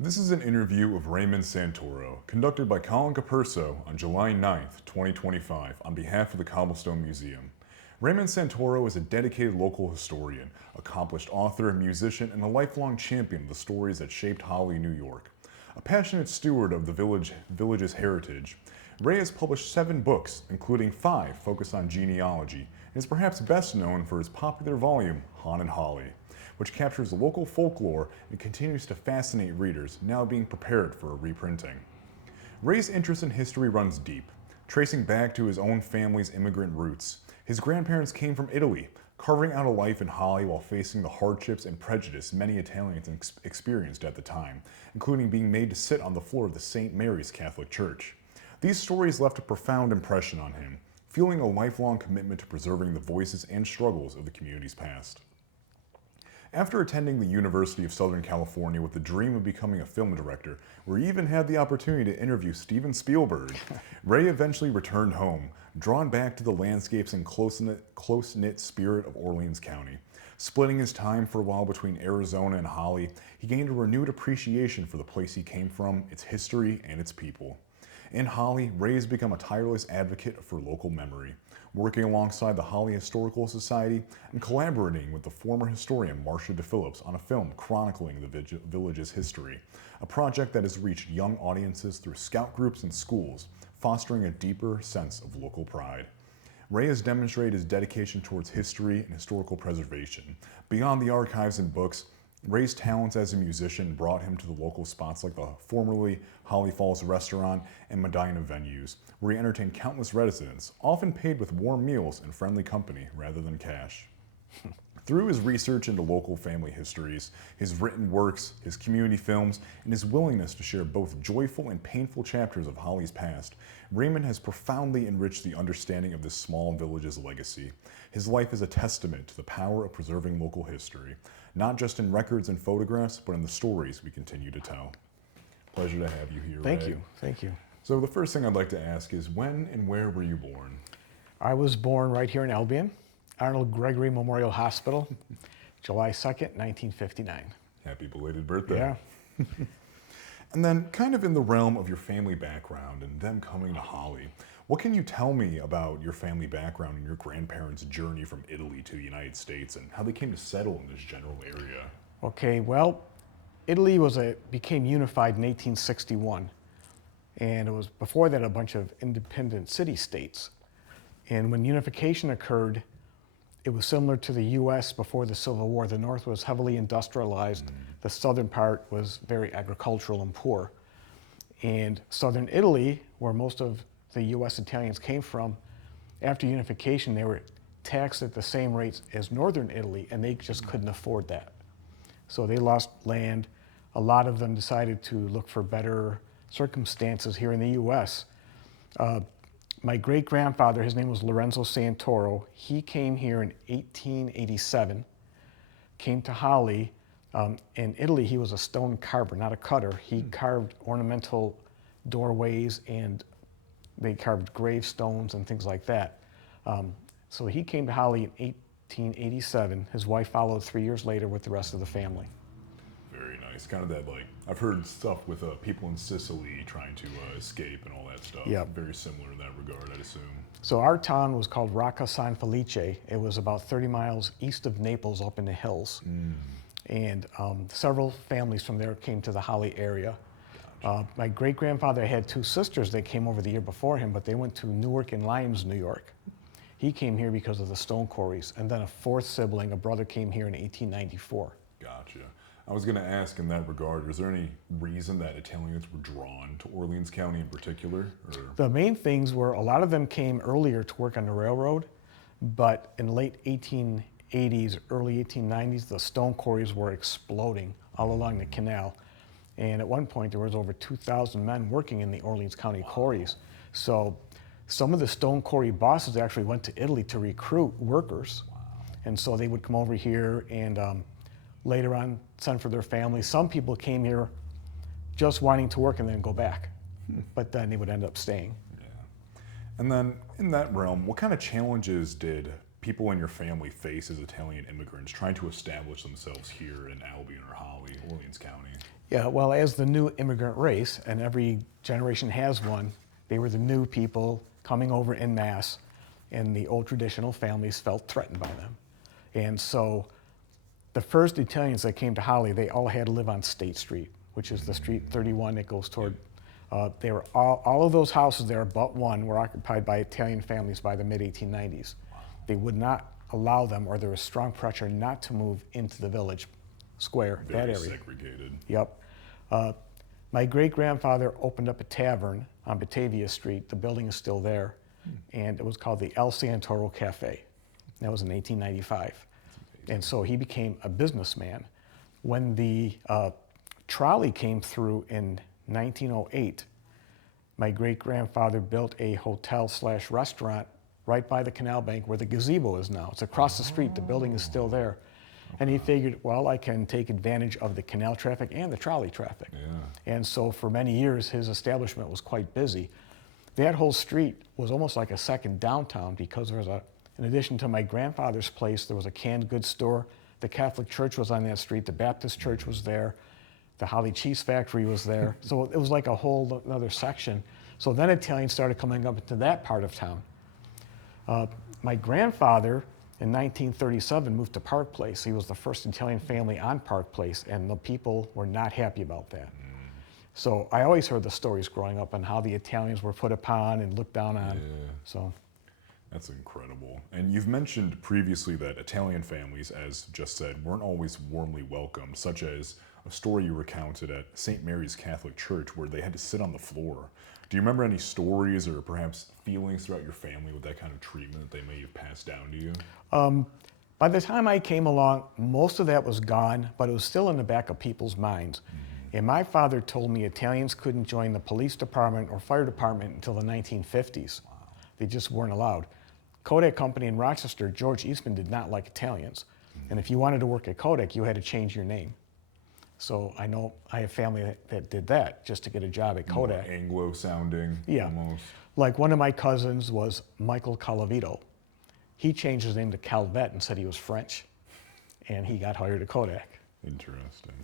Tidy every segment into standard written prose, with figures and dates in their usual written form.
This is an interview of Raymond Santoro, conducted by Collin Capurso on July 9th, 2025, on behalf of the Cobblestone Museum. Raymond Santoro is a dedicated local historian, accomplished author, musician, and a lifelong champion of the stories that shaped Holley, New York. A passionate steward of the village's heritage, Ray has published 7 books, including 5 focused on genealogy, and is perhaps best known for his popular volume, Haunted Holley, which captures local folklore and continues to fascinate readers now being prepared for a reprinting. Ray's interest in history runs deep, tracing back to his own family's immigrant roots. His grandparents came from Italy, carving out a life in Holley while facing the hardships and prejudice many Italians experienced at the time, including being made to sit on the floor of the St. Mary's Catholic Church. These stories left a profound impression on him, fueling a lifelong commitment to preserving the voices and struggles of the community's past. After attending the University of Southern California with the dream of becoming a film director, where he even had the opportunity to interview Steven Spielberg, Ray eventually returned home, drawn back to the landscapes and close-knit spirit of Orleans County. Splitting his time for a while between Arizona and Holley, he gained a renewed appreciation for the place he came from, its history, and its people. In Holley, Ray has become a tireless advocate for local memory, working alongside the Holley Historical Society and collaborating with the former historian Marcia DePhillips on a film chronicling the village's history, a project that has reached young audiences through scout groups and schools, fostering a deeper sense of local pride. Ray has demonstrated his dedication towards history and historical preservation. Beyond the archives and books, Ray's talents as a musician brought him to the local spots like the formerly Holly Falls restaurant and Medina venues, where he entertained countless residents, often paid with warm meals and friendly company rather than cash. Through his research into local family histories, his written works, his community films, and his willingness to share both joyful and painful chapters of Holley's past, Raymond has profoundly enriched the understanding of this small village's legacy. His life is a testament to the power of preserving local history, not just in records and photographs, but in the stories we continue to tell. Pleasure to have you here, Ray. Thank you. So the first thing I'd like to ask is, when and where were you born? I was born right here in Albion, Arnold Gregory Memorial Hospital, July 2nd, 1959. Happy belated birthday. Yeah. And then, kind of in the realm of your family background and them coming to Holley, what can you tell me about your family background and your grandparents' journey from Italy to the United States and how they came to settle in this general area? Okay, well, Italy became unified in 1861, and it was before that a bunch of independent city-states. And when unification occurred, it was similar to the U.S. before the Civil War. The North was heavily industrialized. The southern part was very agricultural and poor. And southern Italy, where most of the U.S. Italians came from, after unification, they were taxed at the same rates as northern Italy, and they just couldn't afford that. So they lost land. A lot of them decided to look for better circumstances here in the U.S. My great-grandfather, his name was Lorenzo Santoro. He came here in 1887, came to Holley. In Italy, he was a stone carver, not a cutter. He carved ornamental doorways, and they carved gravestones and things like that. So he came to Holley in 1887. His wife followed 3 years later with the rest of the family. Very nice. Kind of that, like, I've heard stuff with people in Sicily trying to escape and all that stuff. Yeah. Very similar in that regard, I'd assume. So our town was called Rocca San Felice. It was about 30 miles east of Naples, up in the hills. And several families from there came to the Holley area. Gotcha. My great-grandfather had 2 sisters that came over the year before him, but they went to Newark and Lyons, New York. He came here because of the stone quarries. And then a 4th sibling, a brother, came here in 1894. Gotcha. I was going to ask in that regard, is there any reason that Italians were drawn to Orleans County in particular? Or? The main things were a lot of them came earlier to work on the railroad, but in the late 1880s, early 1890s, the stone quarries were exploding all along the canal. And at one point, there was over 2,000 men working in the Orleans County quarries. So some of the stone quarry bosses actually went to Italy to recruit workers. And so they would come over here and later on send for their families. Some people came here just wanting to work and then go back, but then they would end up staying. Yeah. And then in that realm, what kind of challenges did people in your family face as Italian immigrants trying to establish themselves here in Albion or Holley, Orleans County? Yeah, well, as the new immigrant race, and every generation has one, they were the new people coming over en masse, and the old traditional families felt threatened by them. And so the first Italians that came to Holley, they all had to live on State Street, which is the Street 31 that goes toward. They were all of those houses there, but one, were occupied by Italian families by the mid-1890s. They would not allow them, or there was strong pressure not to move into the village square, that Very area. segregated. Yep. My great-grandfather opened up a tavern on Batavia Street. The building is still there, and it was called the El Santoro Cafe. That was in 1895. And so he became a businessman. When the trolley came through in 1908, my great-grandfather built a hotel/restaurant right by the canal bank where the gazebo is now. It's across the street. The building is still there. And he figured, well, I can take advantage of the canal traffic and the trolley traffic. Yeah. And so for many years, his establishment was quite busy. That whole street was almost like a second downtown because there was in addition to my grandfather's place, there was a canned goods store. The Catholic Church was on that street. The Baptist Church was there. The Holley Cheese Factory was there. So it was like a whole other section. So then Italians started coming up into that part of town. My grandfather, in 1937, moved to Park Place. He was the first Italian family on Park Place, and the people were not happy about that. So I always heard the stories growing up on how the Italians were put upon and looked down on. Yeah. So That's incredible. And you've mentioned previously that Italian families, as just said, weren't always warmly welcomed, such as a story you recounted at St. Mary's Catholic Church where they had to sit on the floor. Do you remember any stories or perhaps feelings throughout your family with that kind of treatment that they may have passed down to you? by the time I came along, most of that was gone, but it was still in the back of people's minds. And my father told me Italians couldn't join the police department or fire department until the 1950s. They just weren't allowed. Kodak Company in Rochester, George Eastman did not like Italians. And if you wanted to work at Kodak, you had to change your name. So I know I have family that did that just to get a job at Kodak. More Anglo-sounding, Yeah. almost. Like one of my cousins was Michael Calavito. He changed his name to Calvet and said he was French. And he got hired at Kodak. Interesting.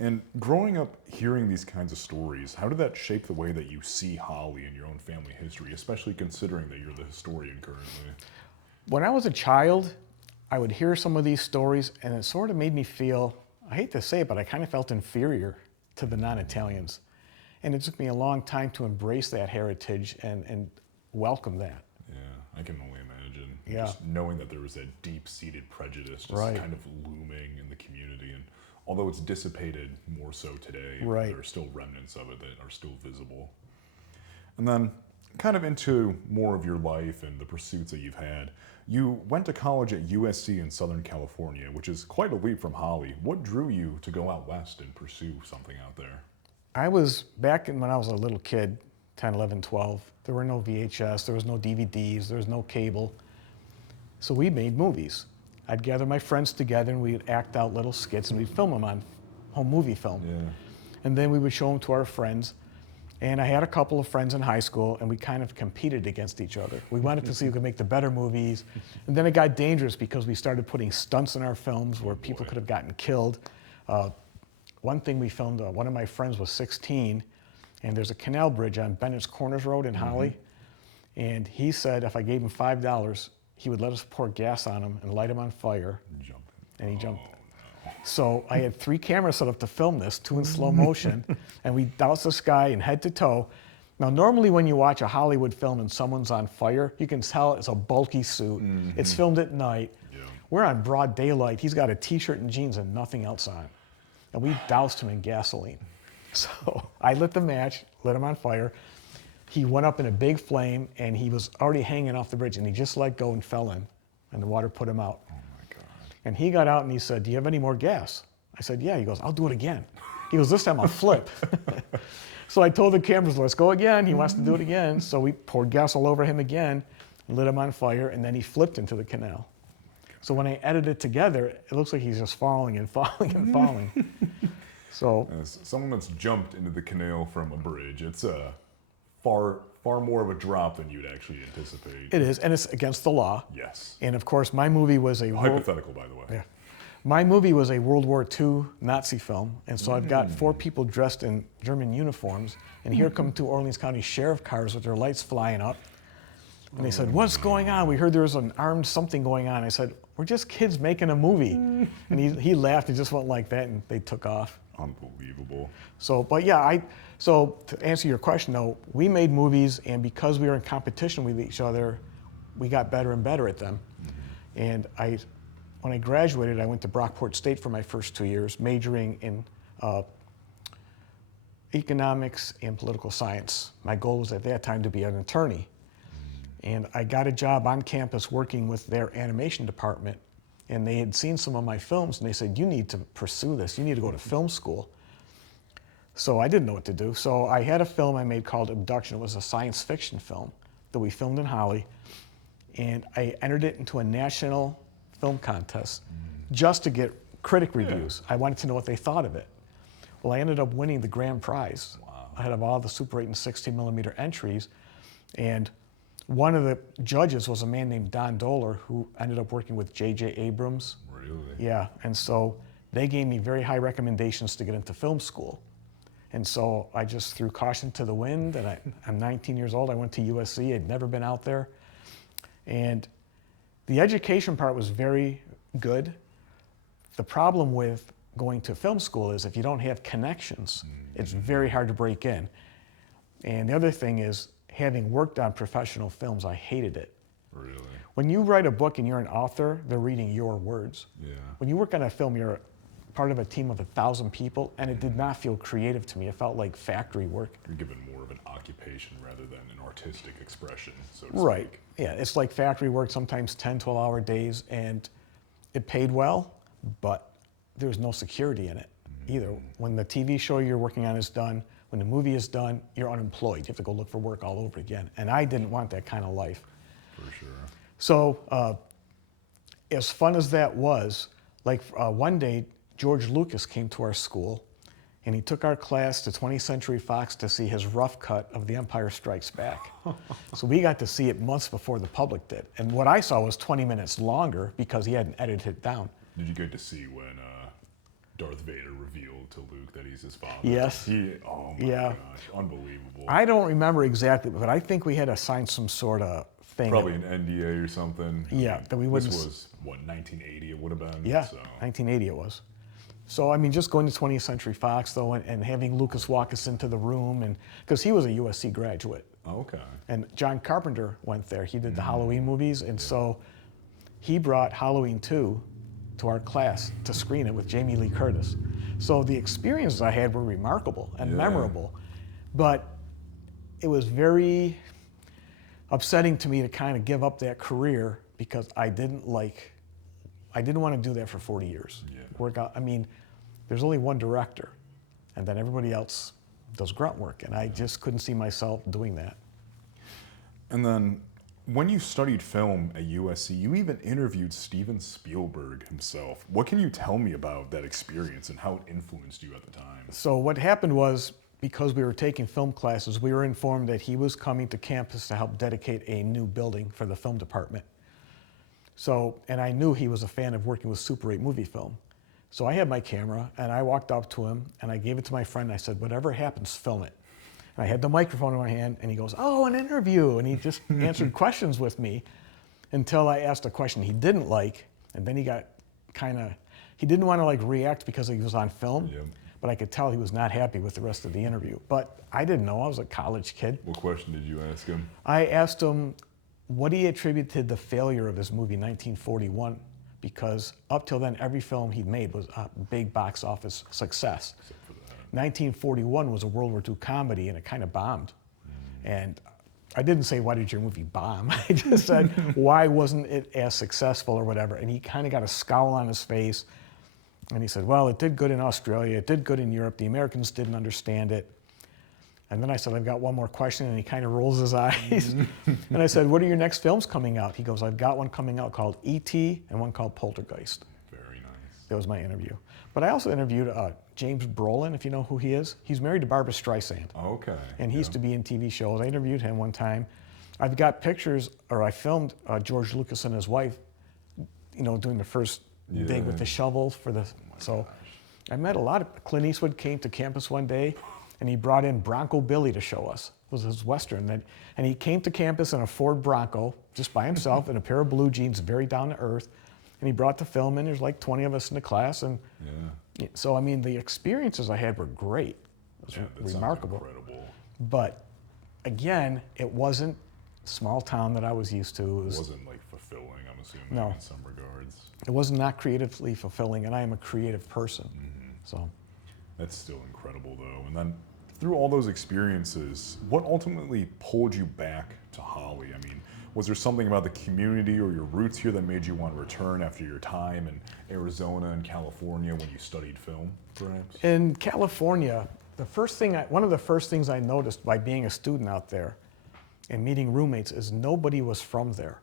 And growing up hearing these kinds of stories, how did that shape the way that you see Holley in your own family history, especially considering that you're the historian currently? When I was a child, I would hear some of these stories and it sort of made me feel, I hate to say it, but I kind of felt inferior to the non-Italians. And it took me a long time to embrace that heritage and welcome that. Yeah, I can only imagine. Yeah. Just knowing that there was that deep-seated prejudice just Right. kind of looming in the community. And although it's dissipated more so today, Right. there are still remnants of it that are still visible. And then kind of into more of your life and the pursuits that you've had. You went to college at USC in Southern California, which is quite a leap from Holley. What drew you to go out west and pursue something out there? I was back when I was a little kid, 10, 11, 12. There were no VHS, there was no DVDs, there was no cable. So we made movies. I'd gather my friends together and we'd act out little skits and we'd film them on home movie film. Yeah. And then we would show them to our friends. And I had a couple of friends in high school and we kind of competed against each other. We wanted to see who could make the better movies. And then it got dangerous because we started putting stunts in our films where people could have gotten killed. One thing we filmed, one of my friends was 16 and there's a canal bridge on Bennett's Corners Road in Holley. And he said if I gave him $5, he would let us pour gas on him and light him on fire. And he jumped. So I had 3 cameras set up to film this, 2 in slow motion, and we doused this guy in head to toe. Now, normally when you watch a Hollywood film and someone's on fire, you can tell it's a bulky suit. It's filmed at night. Yeah. We're on broad daylight. He's got a t-shirt and jeans and nothing else on. And we doused him in gasoline. So I lit the match, lit him on fire. He went up in a big flame, and he was already hanging off the bridge, and he just let go and fell in, and the water put him out. And he got out and he said, do you have any more gas? I said, yeah. He goes, I'll do it again. He goes, this time I'll flip. So I told the cameras, let's go again. He wants to do it again. So we poured gas all over him again, lit him on fire, and then he flipped into the canal. So when I edited it together, it looks like he's just falling and falling and falling. So As someone that's jumped into the canal from a bridge, it's far more of a drop than you'd actually anticipate. it is, and it's against the law. Yes. And of course, my movie was a Hypothetical, by the way. Yeah. My movie was a World War II Nazi film, and so I've got 4 people dressed in German uniforms, and here come 2 Orleans County sheriff cars with their lights flying up. And they said, "What's going on? We heard there was an armed something going on." I said, "We're just kids making a movie." And he laughed and just went like that, and they took off. Unbelievable. So, but yeah, so to answer your question though, we made movies, and because we were in competition with each other, we got better and better at them. And when I graduated, I went to Brockport State for my first 2 years, majoring in economics and political science. My goal was at that time to be an attorney. And I got a job on campus working with their animation department. And they had seen some of my films, and they said, "You need to pursue this. You need to go to film school." So I didn't know what to do. So I had a film I made called Abduction. It was a science fiction film that we filmed in Holley. And I entered it into a national film contest just to get critic reviews. I wanted to know what they thought of it. Well, I ended up winning the grand prize ahead of all the Super 8 and 16mm entries. And one of the judges was a man named Don Doler, who ended up working with J.J. Abrams. Really? Yeah, and so they gave me very high recommendations to get into film school. And so I just threw caution to the wind, and I'm 19 years old. I went to USC. I'd never been out there. And the education part was very good. The problem with going to film school is if you don't have connections, it's very hard to break in. And the other thing is, having worked on professional films, I hated it. Really? When you write a book and you're an author, they're reading your words. Yeah. When you work on a film, you're part of a team of 1,000 people, and it did not feel creative to me. It felt like factory work. You're given more of an occupation rather than an artistic expression, so to Right. speak. Yeah, it's like factory work, sometimes 10, 12-hour days, and it paid well, but there's no security in it either. When the TV show you're working on is done, when the movie is done, you're unemployed. You have to go look for work all over again. And I didn't want that kind of life. For sure. So as fun as that was, like one day, George Lucas came to our school, and he took our class to 20th Century Fox to see his rough cut of The Empire Strikes Back. So we got to see it months before the public did. And what I saw was 20 minutes longer because he hadn't edited it down. Did you get to see when Darth Vader revealed to Luke that he's his father? Yes. Oh my Yeah. gosh, unbelievable. I don't remember exactly, but I think we had to sign some sort of thing. Probably an NDA or something. Yeah, that we wouldn't. This was, what, 1980 it would have been? Yeah, So. 1980 it was. So, I mean, just going to 20th Century Fox, though, and having Lucas walk us into the room, and because he was a USC graduate. Okay. And John Carpenter went there. He did the Halloween movies, and so he brought Halloween 2 to our class to screen it with Jamie Lee Curtis. So the experiences I had were remarkable and memorable, but it was very upsetting to me to kind of give up that career because I didn't want to do that for 40 years. Yeah. Work out, I mean, there's only one director, and then everybody else does grunt work, and I just couldn't see myself doing that. And then when you studied film at USC, you even interviewed Steven Spielberg himself. What can you tell me about that experience and how it influenced you at the time? So what happened was, because we were taking film classes, we were informed that he was coming to campus to help dedicate a new building for the film department. So, and I knew he was a fan of working with Super 8 movie film. So I had my camera, and I walked up to him, and I gave it to my friend, and I said, "Whatever happens, film it." And I had the microphone in my hand, and he goes, "Oh, an interview." And he just answered questions with me until I asked a question he didn't like, and then he got he didn't want to like react because he was on film, but I could tell he was not happy with the rest of the interview. But I didn't know, I was a college kid. What question did you ask him? I asked him what he attributed the failure of his movie 1941, because up till then, every film he'd made was a big box office success. 1941 was a World War II comedy, and it kind of bombed. And I didn't say, "Why did your movie bomb?" I just said, "Why wasn't it as successful," or whatever. And he kind of got a scowl on his face, and he said, "Well, it did good in Australia, it did good in Europe, the Americans didn't understand it." And then I said, "I've got one more question," and he kind of rolls his eyes. And I said, "What are your next films coming out?" He goes, "I've got one coming out called E.T. and one called Poltergeist." Very nice. That was my interview. But I also interviewed James Brolin, if you know who he is. He's married to Barbra Streisand. Okay. And he used to be in TV shows. I interviewed him one time. I've got pictures, or I filmed George Lucas and his wife, doing the first dig with Yeah. the shovel for the, so I met a lot of, Clint Eastwood came to campus one day and he brought in Bronco Billy to show us. It was his Western. And he came to campus in a Ford Bronco just by himself in a pair of blue jeans, very down to earth. And he brought the film in. There's like 20 of us in the class. And so, I mean, the experiences I had were great. It was That remarkable. sounds incredible. But again, it wasn't small town that I was used to. It wasn't like fulfilling, I'm assuming, No. in some regards. It was not creatively fulfilling, and I am a creative person. So That's still incredible, though. And then through all those experiences, what ultimately pulled you back to Holley? I mean, was there something about the community or your roots here that made you want to return after your time in Arizona and California when you studied film, perhaps? in California, one of the first things I noticed by being a student out there and meeting roommates is nobody was from there.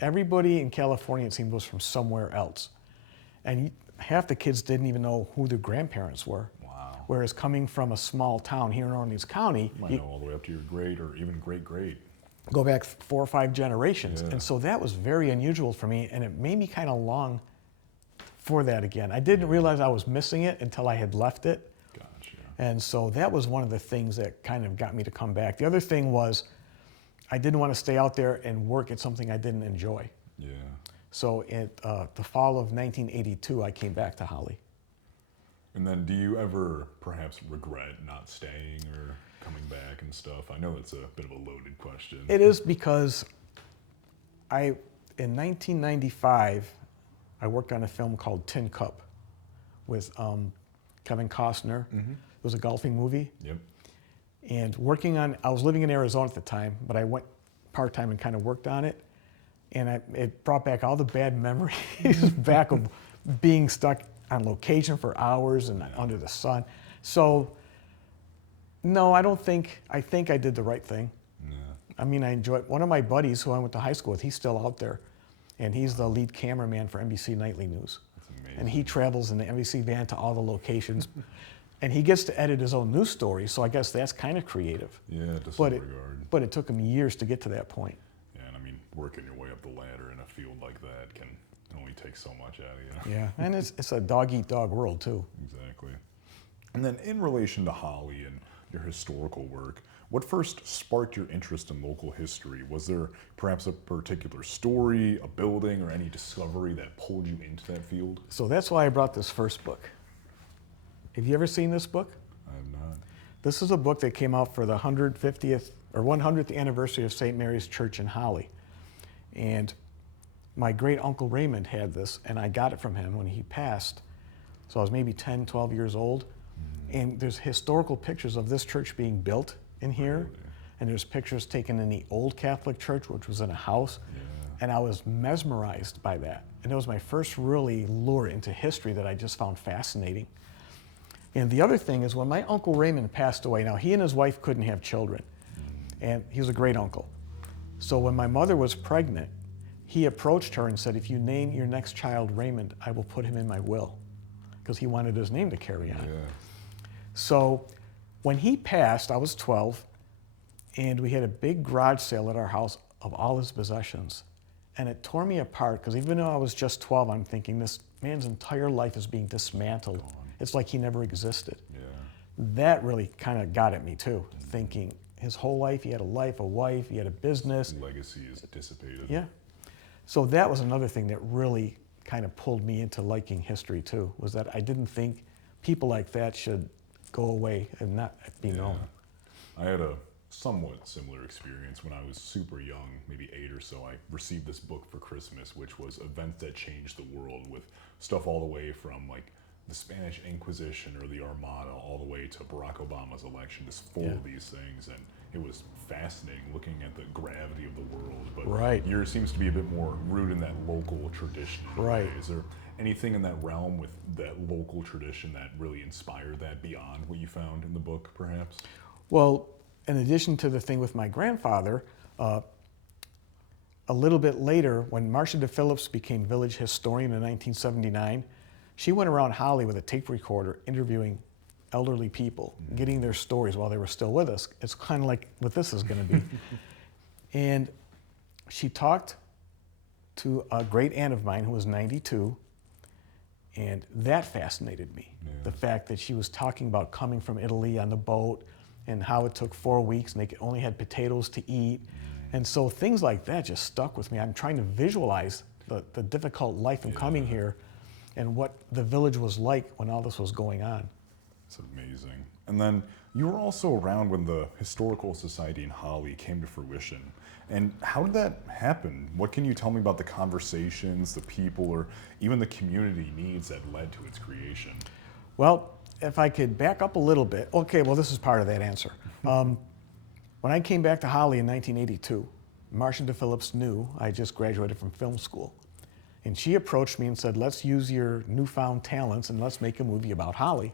Everybody in California, it seemed, was from somewhere else. And half the kids didn't even know who their grandparents were. Wow. Whereas coming from a small town here in Orleans County, You might know all the way up to your great or even great-great. go back 4 or 5 generations. Yeah. And so that was very unusual for me, and it made me kind of long for that again. I didn't realize I was missing it until I had left it. Gotcha. And so that was one of the things that kind of got me to come back. The other thing was I didn't want to stay out there and work at something I didn't enjoy. Yeah. So at the fall of 1982, I came back to Holley. And then do you ever perhaps regret not staying or coming back and stuff? I know it's a bit of a loaded question. It is because in 1995, I worked on a film called Tin Cup with Kevin Costner. It was a golfing movie. Yep. And I was living in Arizona at the time, but I went part-time and kind of worked on it. And it brought back all the bad memories back of being stuck on location for hours and under the sun. So, no, I think I did the right thing. Yeah. I mean, I enjoyed, one of my buddies who I went to high school with, he's still out there. And he's the lead cameraman for NBC Nightly News. That's amazing. And he travels in the NBC van to all the locations. And he gets to edit his own news stories, so I guess that's kind of creative. Yeah, to some But regard. but it took him years to get to that point. Yeah, and I mean, working your way up the ladder in a field like that can only take so much out of you. Yeah, and it's a dog-eat-dog world, too. Exactly. And then in relation to Holley and your historical work, what first sparked your interest in local history? Was there perhaps a particular story, a building, or any discovery that pulled you into that field? So that's why I brought this first book. Have you ever seen this book? I have not. This is a book that came out for the 150th or 100th anniversary of St. Mary's Church in Holley. And my great uncle Raymond had this, and I got it from him when he passed. So I was maybe 10, 12 years old. And there's historical pictures of this church being built in here. Really? And there's pictures taken in the old Catholic church, which was in a house. Yeah. And I was mesmerized by that. And it was my first really lure into history that I just found fascinating. And the other thing is when my Uncle Raymond passed away, now he and his wife couldn't have children. And he was a great uncle. So when my mother was pregnant, he approached her and said, if you name your next child Raymond, I will put him in my will. Because he wanted his name to carry on. Yeah. So when he passed, I was 12, and we had a big garage sale at our house of all his possessions. And it tore me apart, because even though I was just 12, I'm thinking this man's entire life is being dismantled. It's like he never existed. Yeah. That really kind of got at me too, thinking his whole life, he had a life, a wife, he had a business. Legacy is dissipated. Yeah. So that was another thing that really kind of pulled me into liking history too, was that I didn't think people like that should go away and not be known. I had a somewhat similar experience when I was super young, maybe 8 or so. I received this book for Christmas, which was Events That Changed the World, with stuff all the way from like the Spanish Inquisition or the Armada all the way to Barack Obama's election, just full of these things. And it was fascinating looking at the gravity of the world. But Right. yours seems to be a bit more rooted in that local tradition. in a Right. way. Is there anything in that realm with that local tradition that really inspired that beyond what you found in the book, perhaps? Well, in addition to the thing with my grandfather, a little bit later, when Marcia DePhillips became village historian in 1979, she went around Holley with a tape recorder interviewing elderly people, getting their stories while they were still with us. It's kind of like what this is going to be. And she talked to a great aunt of mine who was 92, And that fascinated me. Yeah. The fact that she was talking about coming from Italy on the boat and how it took 4 weeks and they only had potatoes to eat. And so things like that just stuck with me. I'm trying to visualize the difficult life of coming here and what the village was like when all this was going on. It's amazing. And then you were also around when the Historical Society in Holley came to fruition. And how did that happen? What can you tell me about the conversations, the people, or even the community needs that led to its creation? Well, if I could back up a little bit. Okay, well, this is part of that answer. When I came back to Holley in 1982, Marcia DePhillips knew I just graduated from film school. And she approached me and said, let's use your newfound talents and let's make a movie about Holley.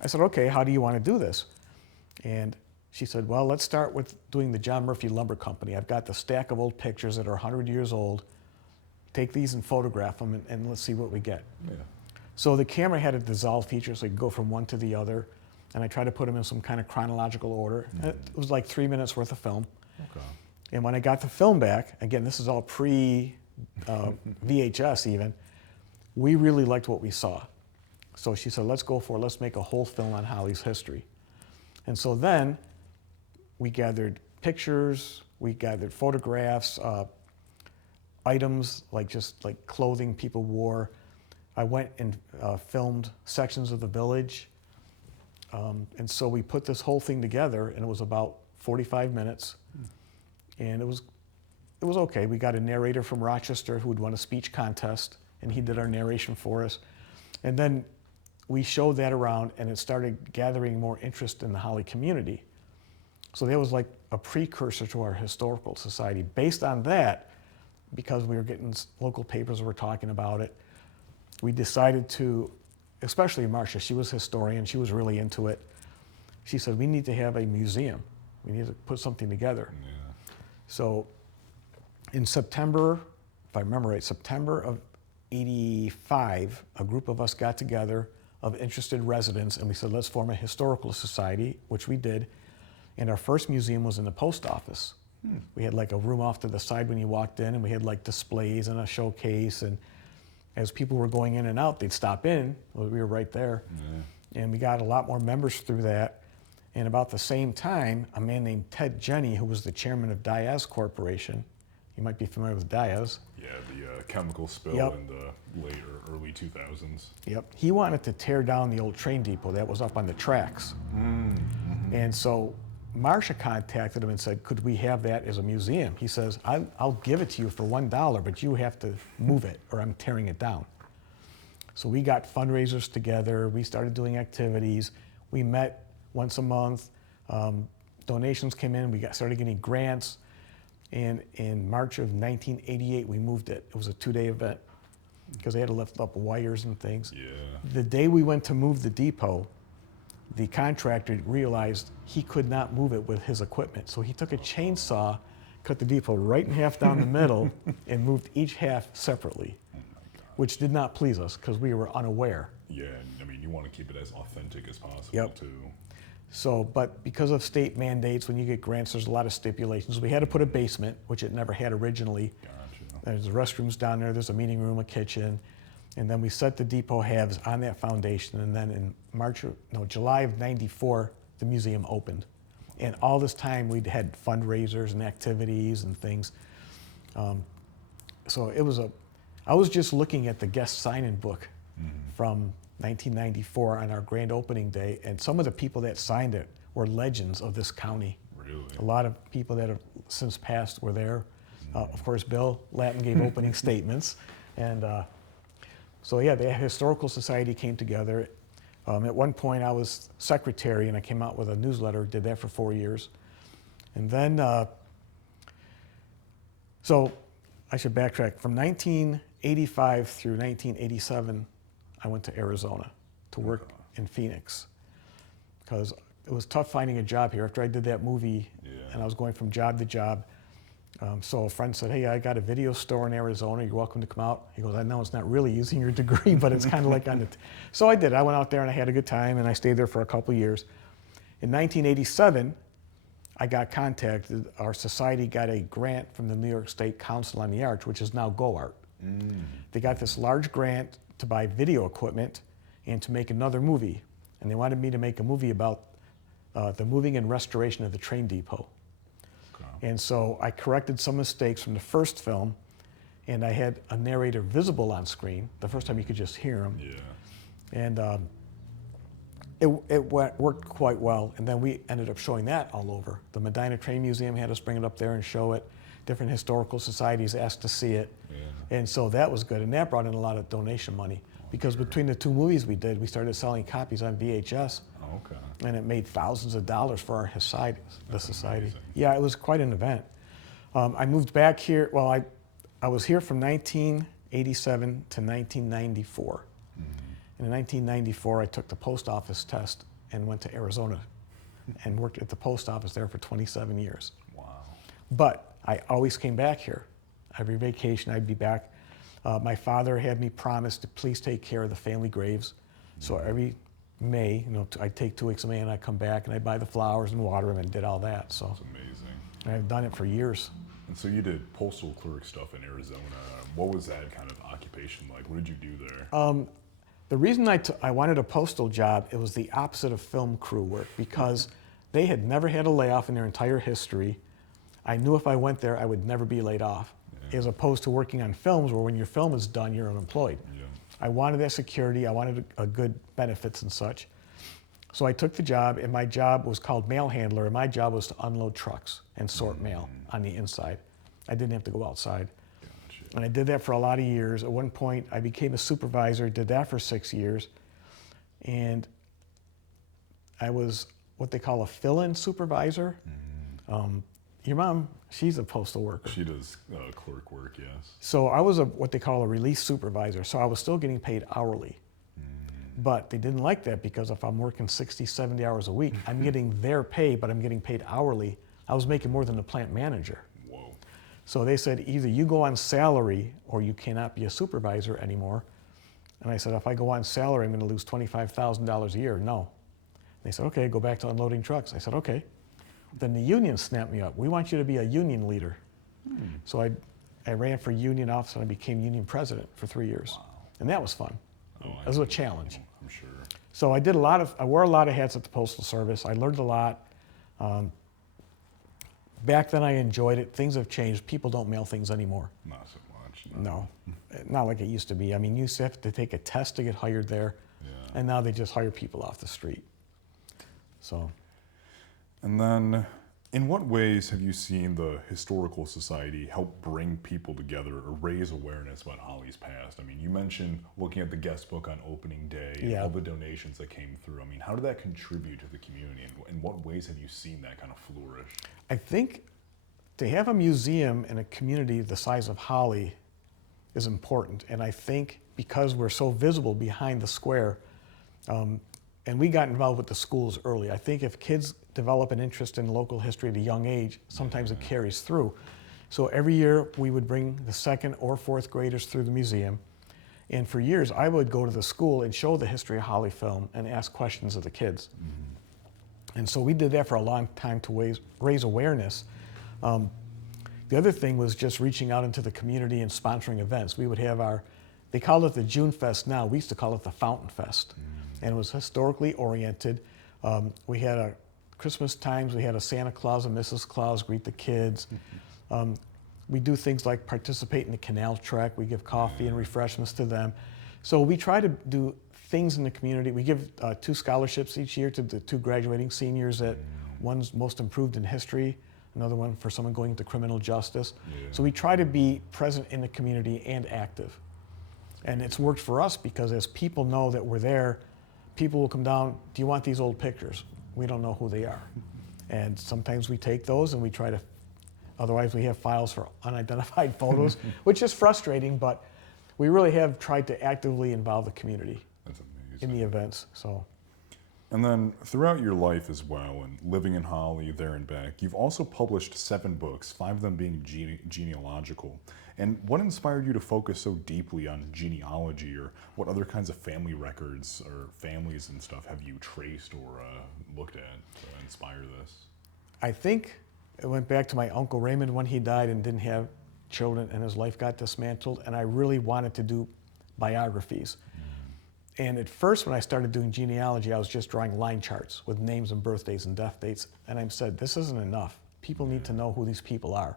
I said, okay, how do you want to do this? And she said, well, let's start with doing the John Murphy Lumber Company. I've got the stack of old pictures that are 100 years old. Take these and photograph them and let's see what we get. Yeah. So the camera had a dissolve feature, so you could go from one to the other. And I tried to put them in some kind of chronological order. It was like 3 minutes worth of film. Okay. And when I got the film back, again, this is all pre-VHS even, we really liked what we saw. So she said, let's go for it. Let's make a whole film on Holley's history. And so then we gathered pictures, we gathered photographs, items like just like clothing people wore. I went and filmed sections of the village. And so we put this whole thing together, and it was about 45 minutes. And it was okay. We got a narrator from Rochester who had won a speech contest, and he did our narration for us. And then we showed that around, and it started gathering more interest in the Holley community. So that was like a precursor to our historical society. Based on that, because we were getting local papers were talking about it, we decided to, especially Marcia, she was a historian, she was really into it. She said, we need to have a museum. We need to put something together. Yeah. So in September, if I remember right, September of '85, a group of us got together of interested residents, and we said, let's form a historical society, which we did. And our first museum was in the post office. We had like a room off to the side when you walked in, and we had like displays and a showcase. And as people were going in and out, they'd stop in. Well, we were right there. Yeah. And we got a lot more members through that. And about the same time, a man named Ted Jenny, who was the chairman of Diaz Corporation, you might be familiar with Diaz. Yeah, the chemical spill in the late or early 2000s. Yep. He wanted to tear down the old train depot that was up on the tracks. And so Marcia contacted him and said, could we have that as a museum? He says, I'll give it to you for $1, but you have to move it or I'm tearing it down. So we got fundraisers together. We started doing activities. We met once a month. Donations came in. We started getting grants. And in March of 1988, we moved it. It was a 2-day event because they had to lift up wires and things. Yeah. The day we went to move the depot, the contractor realized he could not move it with his equipment. So he took a chainsaw, cut the depot right in half down the middle, and moved each half separately, which did not please us because we were unaware. Yeah, I mean, you want to keep it as authentic as possible, too. So, but because of state mandates, when you get grants, there's a lot of stipulations. We had to put a basement, which it never had originally. Gotcha. There's the restrooms down there, there's a meeting room, a kitchen. And then we set the depot halves on that foundation. And then in July of '94, the museum opened. And all this time we'd had fundraisers and activities and things. So it was I was just looking at the guest sign-in book from 1994 on our grand opening day, and some of the people that signed it were legends of this county. Really? A lot of people that have since passed were there. Of course, Bill Lattin gave opening statements. And so yeah, the Historical Society came together. At one point I was secretary and I came out with a newsletter, did that for 4 years. And then, so I should backtrack. From 1985 through 1987, I went to Arizona to work in Phoenix because it was tough finding a job here after I did that movie and I was going from job to job. So a friend said, hey, I got a video store in Arizona. You're welcome to come out. He goes, I know it's not really using your degree, but it's kind of like on the... So I did. I went out there and I had a good time and I stayed there for a couple years. In 1987, I got contacted. Our society got a grant from the New York State Council on the Arts, which is now GoArt. They got this large grant to buy video equipment and to make another movie. And they wanted me to make a movie about the moving and restoration of the train depot. Okay. And so I corrected some mistakes from the first film, and I had a narrator visible on screen. The first time you could just hear him. Yeah. And worked quite well. And then we ended up showing that all over. The Medina Train Museum had us bring it up there and show it. Different historical societies asked to see it. Yeah. And so that was good. And that brought in a lot of donation money. Because between the two movies we did, we started selling copies on VHS. Oh, okay. And it made thousands of dollars for our society, the society. Amazing. Yeah, it was quite an event. I moved back here, well, I was here from 1987 to 1994. And in 1994, I took the post office test and went to Arizona and worked at the post office there for 27 years. Wow. But I always came back here. Every vacation, I'd be back. My father had me promise to please take care of the family graves. So every May, I'd take 2 weeks of May and I'd come back and I'd buy the flowers and water them and did all that. So That's amazing. and I've done it for years. And so you did postal clerk stuff in Arizona. What was that kind of occupation like? What did you do there? The reason I wanted a postal job, it was the opposite of film crew work because they had never had a layoff in their entire history. I knew if I went there, I would never be laid off, as opposed to working on films where when your film is done, you're unemployed. Yeah. I wanted that security. I wanted a good benefits and such. So I took the job, and my job was called mail handler, and my job was to unload trucks and sort mail on the inside. I didn't have to go outside. Gotcha. And I did that for a lot of years. At one point, I became a supervisor, did that for 6 years. And I was what they call a fill-in supervisor. Your mom, she's a postal worker. She does clerk work, yes. So I was what they call a relief supervisor. So I was still getting paid hourly. But they didn't like that because if I'm working 60, 70 hours a week, I'm getting their pay, but I'm getting paid hourly. I was making more than the plant manager. Whoa. So they said, either you go on salary or you cannot be a supervisor anymore. And I said, if I go on salary, I'm going to lose $25,000 a year. No. They said, okay, go back to unloading trucks. I said, okay. Then the union snapped me up. We want you to be a union leader. So I ran for union office and I became union president for 3 years. Wow. And that was fun. Oh, It was a challenge. I'm sure. So I wore a lot of hats at the Postal Service. I learned a lot. Back then I enjoyed it. Things have changed. People don't mail things anymore. Not so much. No, not like it used to be. I mean, you used to have to take a test to get hired there. Yeah. And now they just hire people off the street. So, And then, in what ways have you seen the Historical Society help bring people together or raise awareness about Holley's past? I mean, you mentioned looking at the guest book on opening day and Yeah. all the donations that came through. I mean, how did that contribute to the community? And in what ways have you seen that kind of flourish? I think to have a museum in a community the size of Holley is important. And I think because we're so visible behind the square, and we got involved with the schools early. I think if kids develop an interest in local history at a young age, sometimes it carries through. So every year we would bring the 2nd or 4th graders through the museum. And for years I would go to the school and show the history of Holley film and ask questions of the kids. And so we did that for a long time to raise awareness. The other thing was just reaching out into the community and sponsoring events. We would have they call it the June Fest now. We used to call it the Fountain Fest. And it was historically oriented. We had a Christmas times, we had a Santa Claus and Mrs. Claus greet the kids. We do things like participate in the canal trek. We give coffee and refreshments to them. So we try to do things in the community. We give 2 scholarships each year to the 2 graduating seniors. That one's most improved in history, another one for someone going into criminal justice. So we try to be present in the community and active. And it's worked for us because as people know that we're there, people will come down, do you want these old pictures? We don't know who they are. And sometimes we take those and we try to, otherwise we have files for unidentified photos, which is frustrating, but we really have tried to actively involve the community That's amazing. in the events. So, And then throughout your life as well, and living in Holley, there and back, you've also published 7 books, 5 of them being genealogical. And what inspired you to focus so deeply on genealogy, or what other kinds of family records or families and stuff have you traced or looked at to inspire this? I think it went back to my Uncle Raymond when he died and didn't have children and his life got dismantled, and I really wanted to do biographies. And at first, when I started doing genealogy, I was just drawing line charts with names and birthdays and death dates. And I said, this isn't enough. People need to know who these people are.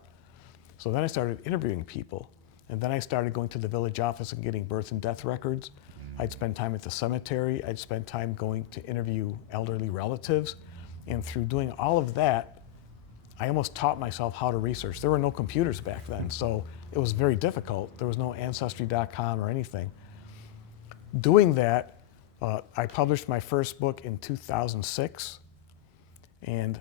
So then I started interviewing people. And then I started going to the village office and getting birth and death records. I'd spend time at the cemetery. I'd spend time going to interview elderly relatives. And through doing all of that, I almost taught myself how to research. There were no computers back then, so it was very difficult. There was no Ancestry.com or anything. Doing that, I published my first book in 2006. And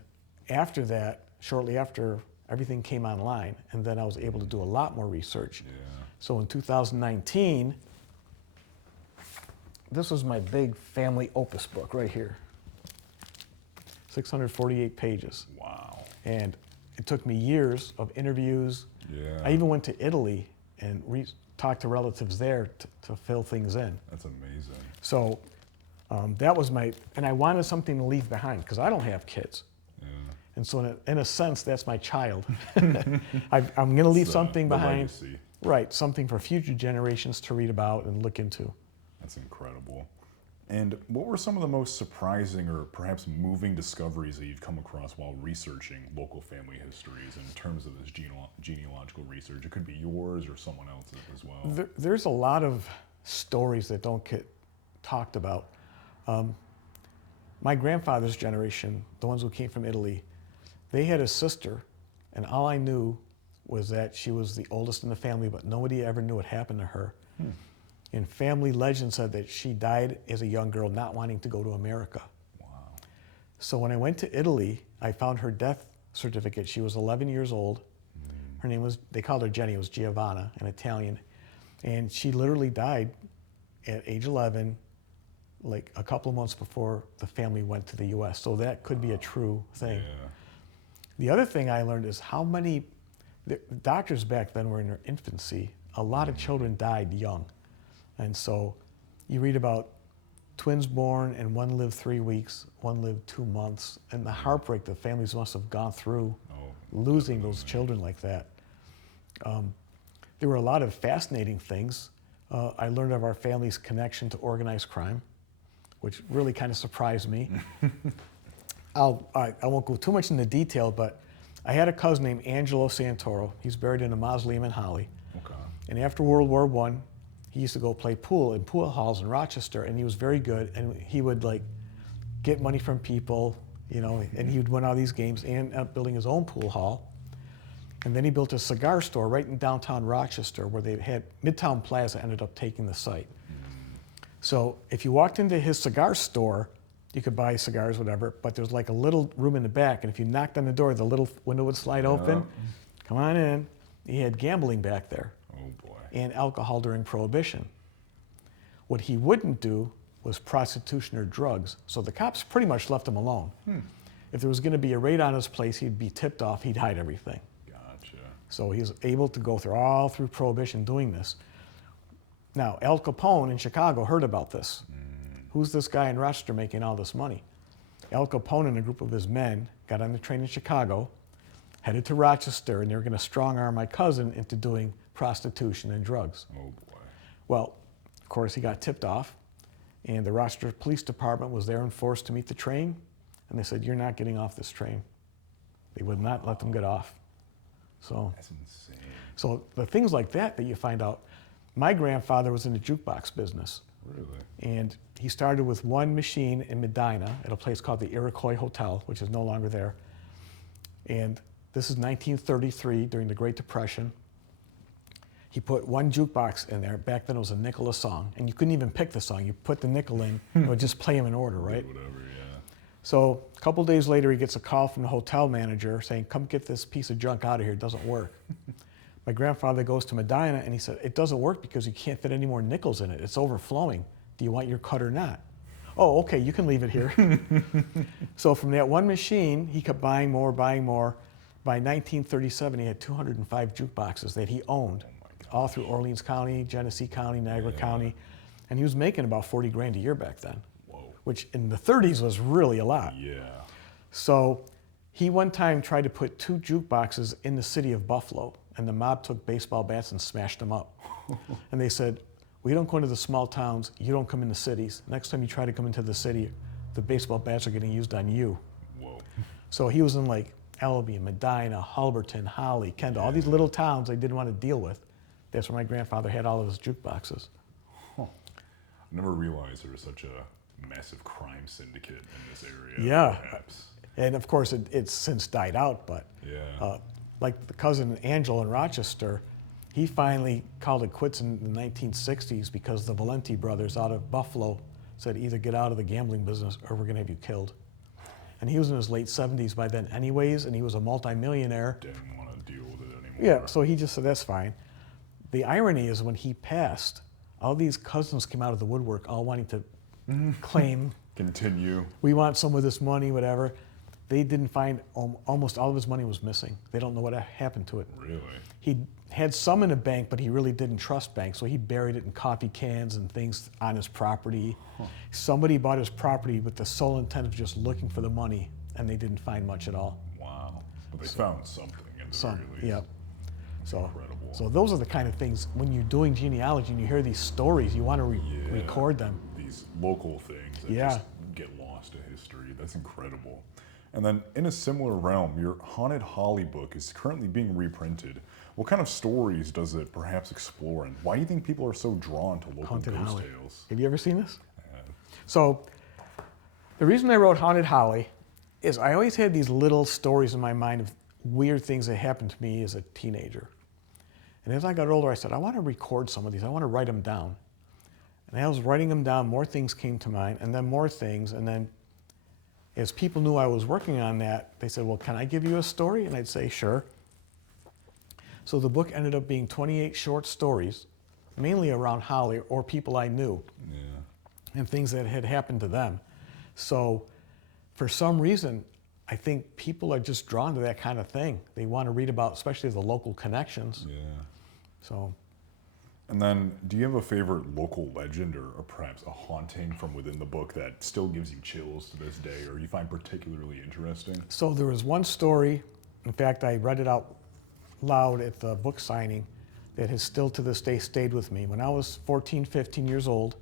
after that, shortly after, everything came online, and then I was able to do a lot more research. Yeah. So in 2019, this was my big family opus book right here. 648 pages. Wow. And it took me years of interviews. Yeah. I even went to Italy and talked to relatives there to fill things in. That's amazing. So that was and I wanted something to leave behind because I don't have kids. Yeah. And so in a sense, that's my child. I'm going to leave something the behind. legacy. Right, something for future generations to read about and look into. That's incredible. And what were some of the most surprising or perhaps moving discoveries that you've come across while researching local family histories in terms of this genealogical research? It could be yours or someone else's as well. There's a lot of stories that don't get talked about. My grandfather's generation, the ones who came from Italy, they had a sister, and all I knew was that she was the oldest in the family, but nobody ever knew what happened to her. And family legend said that she died as a young girl not wanting to go to America. Wow. So when I went to Italy, I found her death certificate. She was 11 years old. Her name was, they called her Jenny, it was Giovanna, in Italian. And she literally died at age 11, like a couple of months before the family went to the US. So that could be a true thing. Yeah. The other thing I learned is how many, the doctors back then were in their infancy. A lot of children died young. And so you read about twins born and one lived 3 weeks, one lived 2 months, and the heartbreak the families must have gone through losing those children like that. There were a lot of fascinating things. I learned of our family's connection to organized crime, which really kind of surprised me. I won't go too much into detail, but I had a cousin named Angelo Santoro. He's buried in a mausoleum in Holley. Okay. And after World War I, he used to go play pool in pool halls in Rochester, and he was very good. And he would like get money from people, you know, and he would win all these games and end up building his own pool hall. And then he built a cigar store right in downtown Rochester where they had Midtown Plaza ended up taking the site. So if you walked into his cigar store, you could buy cigars, whatever, but there's like a little room in the back, and if you knocked on the door, the little window would slide open. Come on in. He had gambling back there. Oh boy. And alcohol during Prohibition. What he wouldn't do was prostitution or drugs, so the cops pretty much left him alone. If there was going to be a raid on his place, he'd be tipped off, he'd hide everything. Gotcha. So he was able to go all through Prohibition doing this. Now, Al Capone in Chicago heard about this. Who's this guy in Rochester making all this money? Al Capone and a group of his men got on the train in Chicago, headed to Rochester, and they were going to strong-arm my cousin into doing prostitution and drugs. Oh boy. Well, of course, he got tipped off, and the Rochester Police Department was there in force to meet the train, and they said, "You're not getting off this train." They would not let them get off. So That's insane. So the things like that you find out. My grandfather was in the jukebox business. Really? And he started with one machine in Medina at a place called the Iroquois Hotel, which is no longer there. And this is 1933, during the Great Depression. He put one jukebox in there. Back then it was a nickel a song. And you couldn't even pick the song. You put the nickel in, it would just play them in order, right? Whatever, yeah. So a couple days later, he gets a call from the hotel manager saying, "Come get this piece of junk out of here, it doesn't work." My grandfather goes to Medina and he said, "It doesn't work because you can't fit any more nickels in it. It's overflowing. Do you want your cut or not?" "Oh, okay, you can leave it here." So from that one machine, he kept buying more, buying more. By 1937, he had 205 jukeboxes that he owned, all through Orleans County, Genesee County, Niagara County. And he was making about 40 grand a year back then, which in the 30s was really a lot. Yeah. So he one time tried to put 2 jukeboxes in the city of Buffalo, and the mob took baseball bats and smashed them up. And they said, we don't go into the small towns, you don't come into cities. Next time you try to come into the city, the baseball bats are getting used on you. Whoa. So he was in like Albion, Medina, Halberton, Holley, Kendall, all these little towns they didn't want to deal with. That's where my grandfather had all of his jukeboxes. Huh. I never realized there was such a massive crime syndicate in this area. Yeah. Perhaps. And of course, it's since died out, but Yeah. like the cousin Angelo in Rochester, he finally called it quits in the 1960s because the Valenti brothers out of Buffalo said either get out of the gambling business or we're going to have you killed. And he was in his late 70s by then anyways, and he was a multimillionaire. Didn't want to deal with it anymore. Yeah, so he just said, that's fine. The irony is when he passed, all these cousins came out of the woodwork all wanting to claim, Continue. we want some of this money, whatever. They didn't find, almost all of his money was missing. They don't know what happened to it. Really? He had some in a bank, but he really didn't trust banks, so he buried it in coffee cans and things on his property. Huh. Somebody bought his property with the sole intent of just looking for the money, and they didn't find much at all. Wow. But they found something at the very least. Yep. So, Incredible. so those are the kind of things, when you're doing genealogy and you hear these stories, you want to Yeah. record them. These local things that Yeah. just get lost to history. That's incredible. And then in a similar realm, your Haunted Holley book is currently being reprinted. What kind of stories does it perhaps explore, and why do you think people are so drawn to local Haunted ghost Holley. tales? Have you ever seen this? Uh, So, the reason I wrote Haunted Holley is I always had these little stories in my mind of weird things that happened to me as a teenager. And as I got older, I said, I want to record some of these. I want to write them down. And as I was writing them down, more things came to mind, and then more things. And then as people knew I was working on that, they said, well, can I give you a story? And I'd say, sure. So the book ended up being 28 short stories, mainly around Holley or people I knew yeah. and things that had happened to them. So for some reason, I think people are just drawn to that kind of thing. They want to read about, especially the local connections. Yeah. So, And then, do you have a favorite local legend or perhaps a haunting from within the book that still gives you chills to this day or you find particularly interesting? so there was one story, in fact, I read it out loud at the book signing, that has still to this day stayed with me. When I was 14, 15 years old,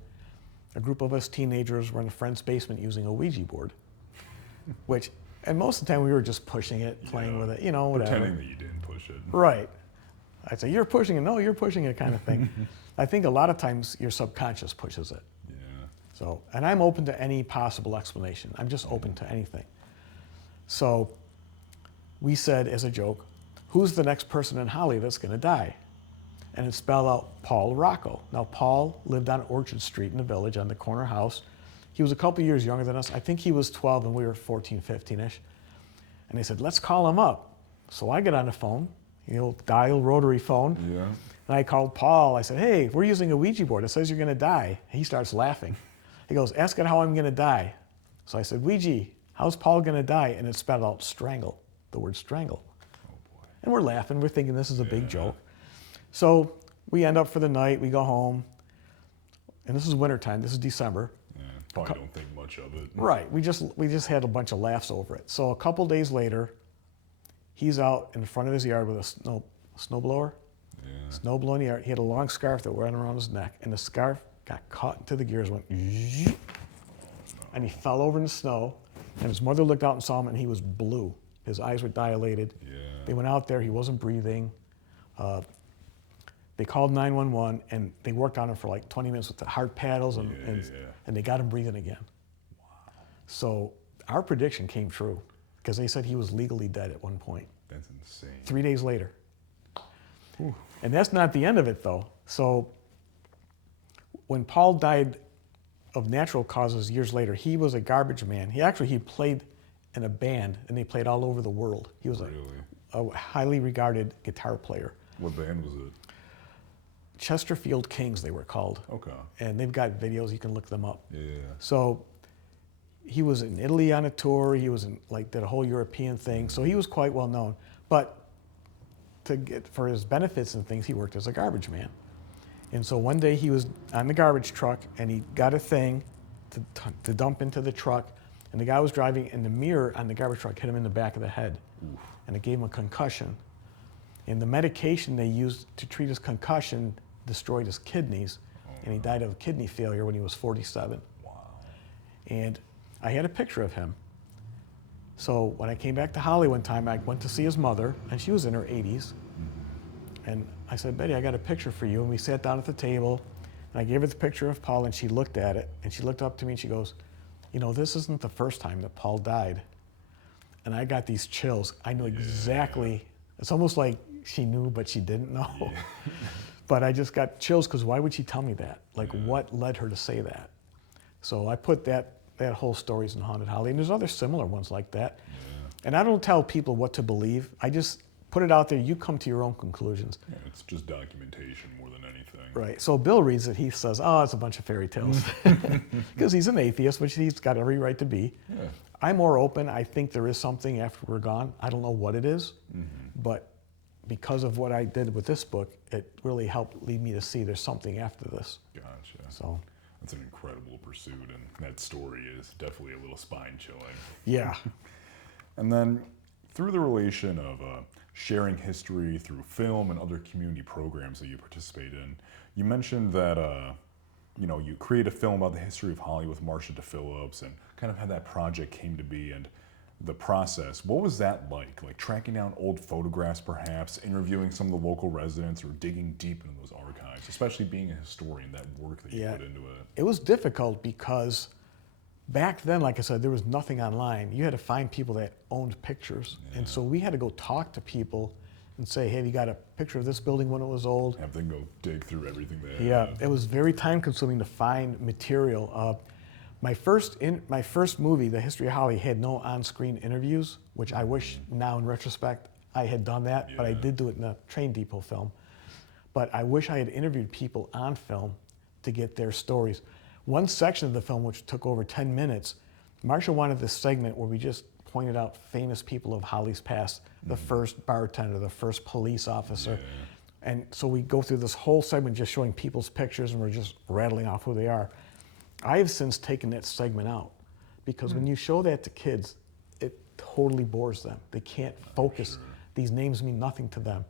a group of us teenagers were in a friend's basement using a Ouija board, which, and most of the time we were just pushing it, playing with it, you know, whatever. Pretending that you didn't push it. Right. I'd say, you're pushing it. No, you're pushing it, kind of thing. I think a lot of times your subconscious pushes it. Yeah. So, and I'm open to any possible explanation. I'm just open to anything. So we said as a joke, who's the next person in Holley that's going to die? And it spelled out Paul Rocco. Now, Paul lived on Orchard Street in the village on the corner house. He was a couple years younger than us. I think he was 12 and we were 14, 15-ish. And they said, let's call him up. So I get on the phone, the old dial rotary phone. Yeah. And I called Paul. I said, hey, we're using a Ouija board. It says you're going to die. He starts laughing. He goes, ask it how I'm going to die. So I said, Ouija, how's Paul going to die? And it spelled out strangle, the word strangle. Oh boy. And we're laughing. We're thinking this is a big joke. So we end up for the night. We go home. And this is wintertime. This is December. Yeah. Probably don't think much of it. Right. We just had a bunch of laughs over it. So a couple days later, he's out in front of his yard with a snowblower. Yeah. Snow blowing the yard. He had a long scarf that went around his neck, and the scarf got caught into the gears, went, and he fell over in the snow. And his mother looked out and saw him, and he was blue. His eyes were dilated. Yeah. They went out there. He wasn't breathing. They called 911, and they worked on him for like 20 minutes with the heart paddles, and they got him breathing again. Wow. So our prediction came true because they said he was legally dead at one point. That's insane. 3 days later. Whew. And that's not the end of it, though. So when Paul died of natural causes years later, he was a garbage man. He played in a band, and they played all over the world. He was Really? a highly regarded guitar player. What band was it? Chesterfield Kings, they were called. Okay. And they've got videos, you can look them up. Yeah. So he was in Italy on a tour. He was did a whole European thing. So he was quite well known. But for his benefits and things, he worked as a garbage man. And so one day he was on the garbage truck and he got a thing to dump into the truck. And the guy was driving, and the mirror on the garbage truck hit him in the back of the head. Oof. And it gave him a concussion. And the medication they used to treat his concussion destroyed his kidneys. Oh and he died of kidney failure when he was 47. Wow. And I had a picture of him. So when I came back to Holley one time, I went to see his mother, and she was in her 80s. And I said, Betty, I got a picture for you. And we sat down at the table, and I gave her the picture of Paul, and she looked at it, and she looked up to me, and she goes, you know, this isn't the first time that Paul died. And I got these chills. I knew exactly. It's almost like she knew, but she didn't know. Yeah. But I just got chills, because why would she tell me that? Like, what led her to say that? So I put that whole stories in Haunted Holley, and there's other similar ones like that. Yeah. And I don't tell people what to believe. I just put it out there. You come to your own conclusions. Yeah, it's just documentation more than anything. Right. So Bill reads it. He says, oh, it's a bunch of fairy tales. Because he's an atheist, which he's got every right to be. Yeah. I'm more open. I think there is something after we're gone. I don't know what it is, but because of what I did with this book, it really helped lead me to see there's something after this. Gotcha. So that's an incredible pursuit, and that story is definitely a little spine-chilling. Yeah. And then through the relation of sharing history through film and other community programs that you participate in, you mentioned that you create a film about the history of Holley with Marsha DePhillips, and kind of how that project came to be and the process. What was that like? Like tracking down old photographs, perhaps, interviewing some of the local residents, or digging deep into those archives, especially being a historian, that work that you put into it? It was difficult because back then, like I said, there was nothing online. You had to find people that owned pictures. And so we had to go talk to people and say, hey, have you got a picture of this building when it was old? Have them go dig through everything they had. Yeah, it was very time consuming to find material. My first movie, The History of Holley, had no on-screen interviews, which I wish now in retrospect I had done that, but I did do it in a train depot film. But I wish I had interviewed people on film to get their stories. One section of the film, which took over 10 minutes, Marsha wanted this segment where we just pointed out famous people of Holley's past, the first bartender, the first police officer. And so we go through this whole segment just showing people's pictures, and we're just rattling off who they are. I have since taken that segment out, because when you show that to kids, it totally bores them. They can't focus. Sure. These names mean nothing to them.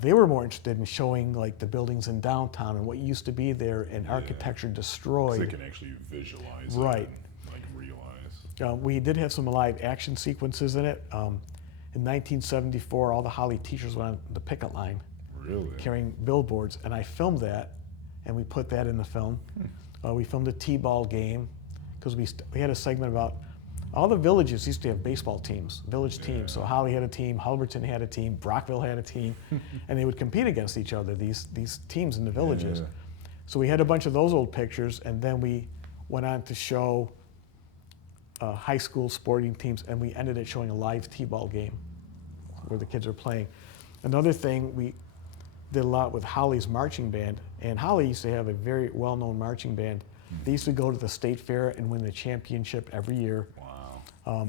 They were more interested in showing like the buildings in downtown and what used to be there and architecture destroyed. They can actually visualize it and like realize. We did have some live action sequences in it. In 1974, all the Holley teachers went on the picket line, carrying billboards, and I filmed that, and we put that in the film. We filmed a T-ball game, because we had a segment about all the villages used to have baseball teams, village teams. So Holley had a team, Hullberton had a team, Brockville had a team, and they would compete against each other, these teams in the villages. So we had a bunch of those old pictures, and then we went on to show high school sporting teams, and we ended it showing a live T-ball game where the kids were playing. Another thing, we did a lot with Holley's marching band, and Holley used to have a very well-known marching band. They used to go to the state fair and win the championship every year. Wow.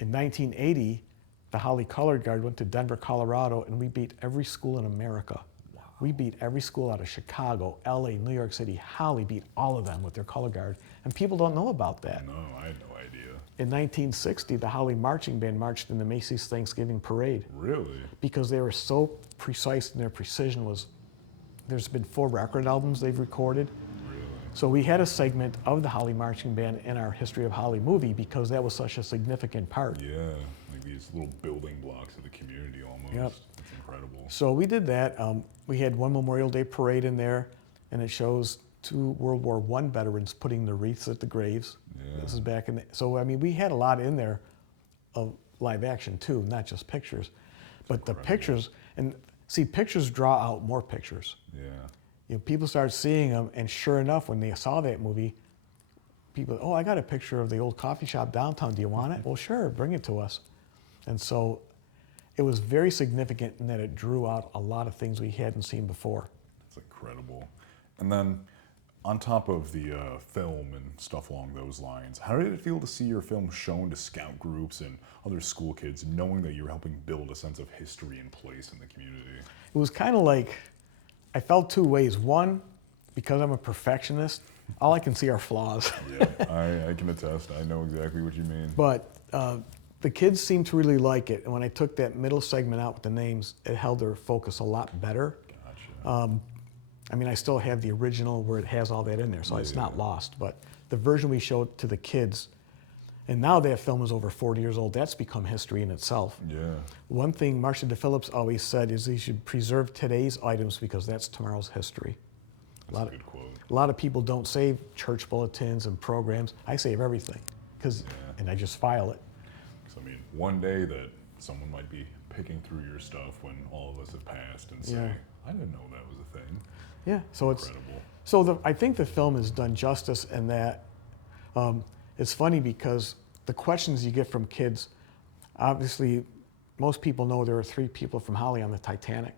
In 1980, the Holley Color Guard went to Denver, Colorado, and we beat every school in America. Wow. We beat every school out of Chicago, LA, New York City. Holley beat all of them with their color guard, and people don't know about that. No, I had no idea. In 1960, the Holley Marching Band marched in the Macy's Thanksgiving Parade. Really? Because they were so precise, and their precision was, there's been 4 record albums they've recorded. Really? So we had a segment of the Holley Marching Band in our History of Holley movie, because that was such a significant part. Yeah, like these little building blocks of the community almost. Yep. It's incredible. So we did that. We had one Memorial Day parade in there, and it shows 2 World War I veterans putting the wreaths at the graves. Yeah. This is back in so I mean, we had a lot in there of live action too, not just pictures. But the pictures, and see, pictures draw out more pictures. Yeah. You know, people start seeing them, and sure enough, when they saw that movie, people, oh, I got a picture of the old coffee shop downtown. Do you want it? Well, sure, bring it to us. And so it was very significant in that it drew out a lot of things we hadn't seen before. That's incredible. And then on top of the film and stuff along those lines, how did it feel to see your film shown to scout groups and other school kids, knowing that you're helping build a sense of history and place in the community? It was kind of like, I felt 2 ways. One, because I'm a perfectionist, all I can see are flaws. Yeah, I can attest. I know exactly what you mean. But the kids seemed to really like it. And when I took that middle segment out with the names, it held their focus a lot better. Gotcha. I mean, I still have the original where it has all that in there, so it's not Yeah. lost. But the version we showed to the kids, and now that film is over 40 years old, that's become history in itself. Yeah. One thing Marcia DePhillips always said is you should preserve today's items because that's tomorrow's history. That's a good quote. A lot of people don't save church bulletins and programs. I save everything, and I just file it. Because, I mean, one day that someone might be picking through your stuff when all of us have passed and say, Yeah. I didn't know that was a thing. Yeah, so Incredible. I think the film has done justice in that it's funny because the questions you get from kids, obviously, most people know there were 3 people from Holley on the Titanic,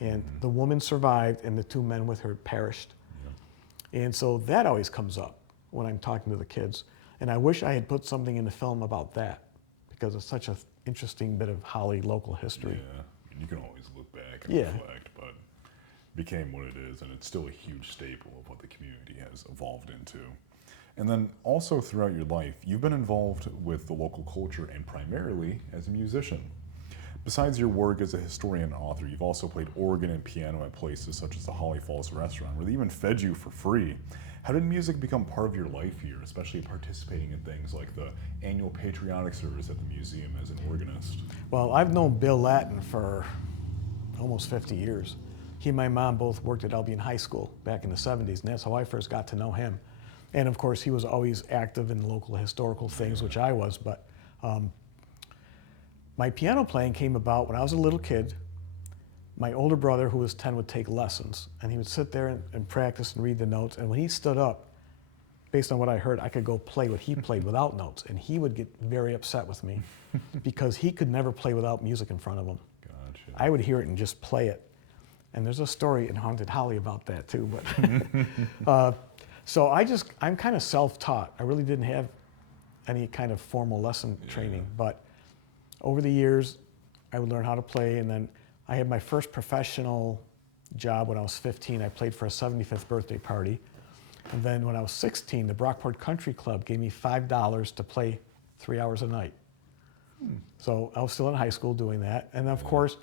and the woman survived and the 2 men with her perished. And so that always comes up when I'm talking to the kids. And I wish I had put something in the film about that because it's such an interesting bit of Holley local history. Yeah. I mean, you can always look back and Yeah. reflect, but it became what it is, and it's still a huge staple of what the community has evolved into. And then also throughout your life, you've been involved with the local culture and primarily as a musician. Besides your work as a historian and author, you've also played organ and piano at places such as the Holly Falls restaurant, where they even fed you for free. How did music become part of your life here, especially participating in things like the annual patriotic service at the museum as an organist? Well, I've known Bill Latin for almost 50 years. He and my mom both worked at Albion High School back in the 70s, and that's how I first got to know him. And of course, he was always active in local historical things, which I was, but my piano playing came about when I was a little kid. My older brother, who was 10, would take lessons, and he would sit there and practice and read the notes, and when he stood up, based on what I heard, I could go play what he played without notes, and he would get very upset with me because he could never play without music in front of him. Gotcha. I would hear it and just play it. And there's a story in Haunted Holley about that too. But so I'm kind of self-taught. I really didn't have any kind of formal lesson training. But over the years, I would learn how to play. And then I had my first professional job when I was 15. I played for a 75th birthday party. And then when I was 16, the Brockport Country Club gave me $5 to play 3 hours a night. So I was still in high school doing that. And of course,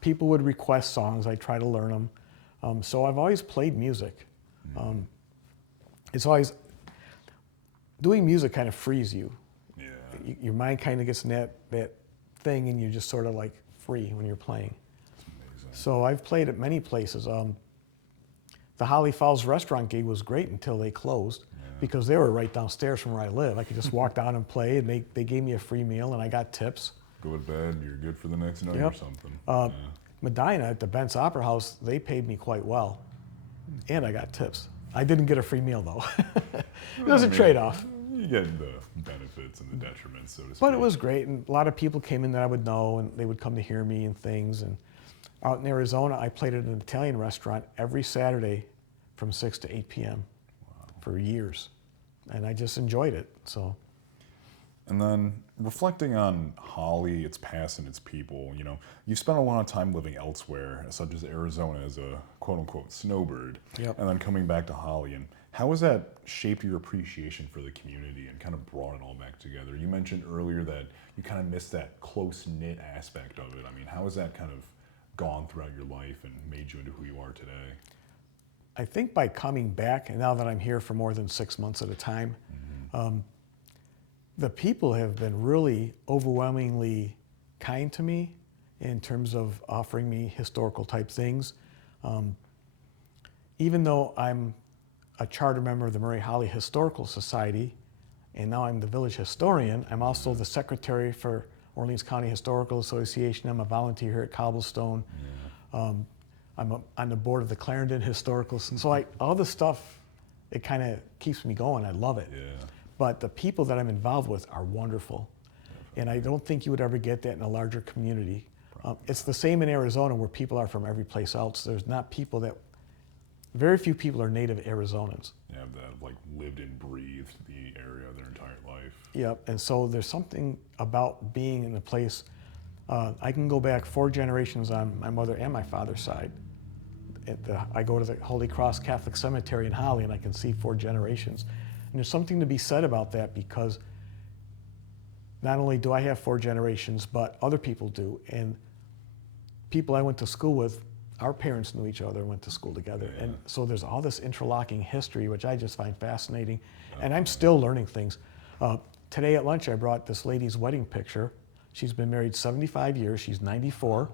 people would request songs. I try to learn them. So I've always played music. It's always, doing music kind of frees you. Yeah. Your mind kind of gets in that thing and you're just sort of like free when you're playing. That's amazing. So I've played at many places. The Holly Falls restaurant gig was great until they closed because they were right downstairs from where I live. I could just walk down and play, and they gave me a free meal and I got tips. Go to bed, you're good for the next night or Yep. something. Medina at the Bent's Opera House, they paid me quite well, and I got tips. I didn't get a free meal though. It was a trade-off. You get the benefits and the detriments, so to speak. But it was great, and a lot of people came in that I would know, and they would come to hear me and things. And out in Arizona, I played at an Italian restaurant every Saturday from 6 to 8 p.m. for years, and I just enjoyed it. So. And then reflecting on Holley, its past and its people, you've spent a lot of time living elsewhere, such as Arizona as a quote-unquote snowbird, Yep. and then coming back to Holley. And how has that shaped your appreciation for the community and kind of brought it all back together? You mentioned earlier that you kind of missed that close-knit aspect of it. I mean, how has that kind of gone throughout your life and made you into who you are today? I think by coming back, and now that I'm here for more than 6 months at a time, the people have been really overwhelmingly kind to me in terms of offering me historical type things. Even though I'm a charter member of the Murray Holley Historical Society, and now I'm the village historian, I'm also the secretary for Orleans County Historical Association. I'm a volunteer here at Cobblestone. I'm on the board of the Clarendon Historical. So all this stuff, it kind of keeps me going. I love it. Yeah. But the people that I'm involved with are wonderful. And I don't think you would ever get that in a larger community. It's the same in Arizona where people are from every place else. There's not people very few people are native Arizonans. Yeah, that have like lived and breathed the area their entire life. Yep, and so there's something about being in a place. I can go back 4 generations on my mother and my father's side. I go to the Holy Cross Catholic Cemetery in Holley and I can see 4 generations. And there's something to be said about that because not only do I have 4 generations, but other people do. And people I went to school with, our parents knew each other, went to school together. And so there's all this interlocking history, which I just find fascinating. And I'm still learning things. Today at lunch, I brought this lady's wedding picture. She's been married 75 years. She's 94.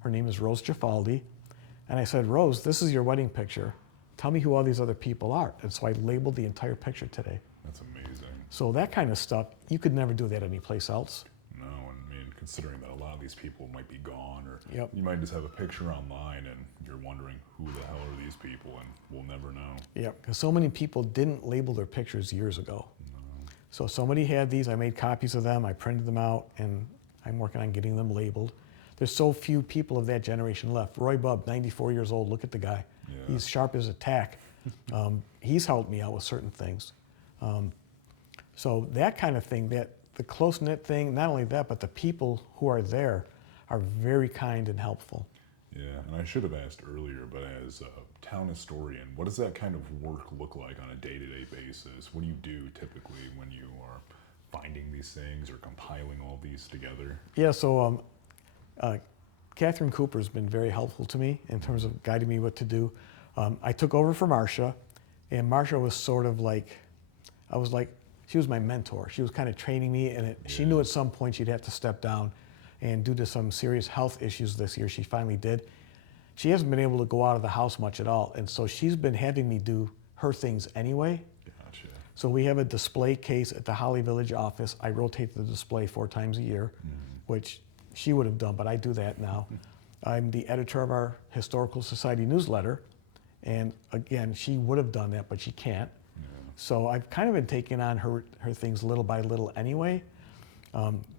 Her name is Rose Gifaldi. And I said, Rose, this is your wedding picture. Tell me who all these other people are. And so I labeled the entire picture today. That's amazing. So that kind of stuff, you could never do that anyplace else. No, I mean, considering that a lot of these people might be gone, or Yep. you might just have a picture online and you're wondering who the hell are these people, and we'll never know. Yeah, because so many people didn't label their pictures years ago. No. So somebody had these, I made copies of them, I printed them out, and I'm working on getting them labeled. There's so few people of that generation left. Roy Bubb, 94 years old, look at the guy. Yeah. He's sharp as a tack. He's helped me out with certain things. So that kind of thing, that the close-knit thing, not only that, but the people who are there are very kind and helpful. Yeah, and I should have asked earlier, but as a town historian, what does that kind of work look like on a day-to-day basis? What do you do typically when you are finding these things or compiling all these together? Yeah, so Catherine Cooper has been very helpful to me in terms of guiding me what to do. I took over for Marcia, and Marcia was sort of like, she was my mentor. She was kind of training me, and she knew at some point she'd have to step down. And due to some serious health issues this year, she finally did. She hasn't been able to go out of the house much at all, and so she's been having me do her things anyway. Gotcha. So we have a display case at the Holley Village office. I rotate the display 4 times a year, which she would have done, but I do that now. I'm the editor of our Historical Society newsletter, and again, she would have done that, but she can't. So I've kind of been taking on her things little by little anyway.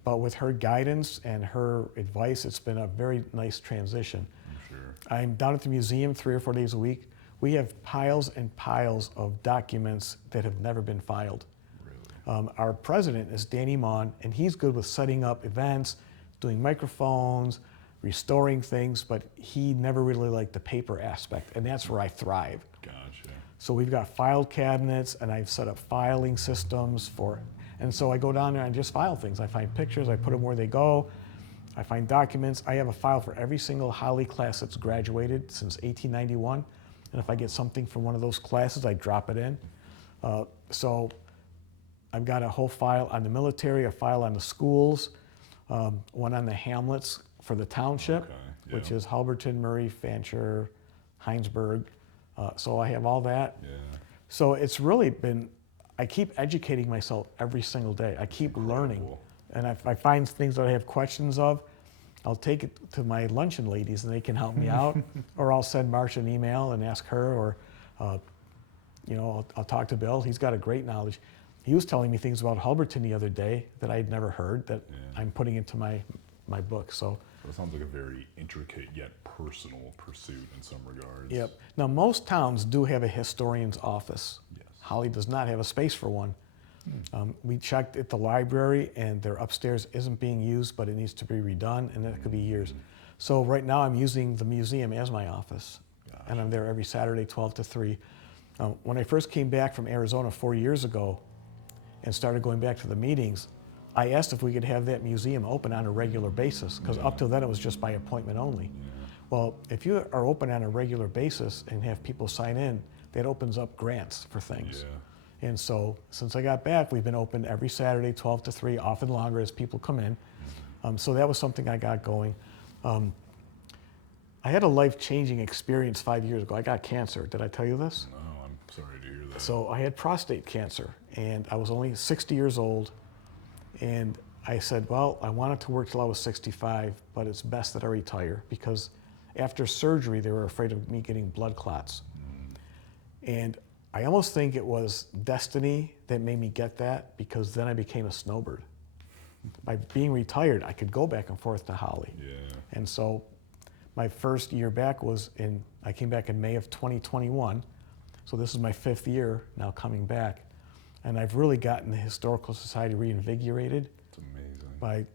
But with her guidance and her advice, it's been a very nice transition. I'm sure. I'm down at the museum 3 or 4 days a week. We have piles and piles of documents that have never been filed. Really? Our president is Danny Maughan, and he's good with setting up events, doing microphones, restoring things, but he never really liked the paper aspect, and that's where I thrive. Gotcha. So we've got file cabinets, and I've set up filing systems and so I go down there and just file things. I find pictures, I put them where they go, I find documents. I have a file for every single Holley class that's graduated since 1891, and if I get something from one of those classes, I drop it in. So I've got a whole file on the military, a file on the schools, one on the hamlets for the township, which is Halberton, Murray, Fancher, Heinsberg. So I have all that. Yeah. So it's really been, I keep educating myself every single day. I keep learning. And if I find things that I have questions of, I'll take it to my luncheon ladies and they can help me out. Or I'll send Marcia an email and ask her, or I'll talk to Bill. He's got a great knowledge. He was telling me things about Halberton the other day that I'd never heard that I'm putting into my book. So it sounds like a very intricate yet personal pursuit in some regards. Yep. Now, most towns do have a historian's office. Yes. Holley does not have a space for one. We checked at the library, and their upstairs isn't being used, but it needs to be redone, and that could be years. So right now, I'm using the museum as my office, and I'm there every Saturday, 12 to 3. When I first came back from Arizona 4 years ago and started going back to the meetings, I asked if we could have that museum open on a regular basis, because up till then it was just by appointment only. Well, if you are open on a regular basis and have people sign in, that opens up grants for things. And so since I got back, we've been open every Saturday, 12 to 3, often longer as people come in. So that was something I got going. I had a life-changing experience 5 years ago. I got cancer. Did I tell you this? No, I'm sorry to hear that. So I had prostate cancer, and I was only 60 years old. And I said, well, I wanted to work till I was 65, but it's best that I retire, because after surgery, they were afraid of me getting blood clots. And I almost think it was destiny that made me get that, because then I became a snowbird. By being retired, I could go back and forth to Holley. And so my first year back I came back in May of 2021. So this is my 5th year now coming back. And I've really gotten the Historical Society reinvigorated. It's amazing.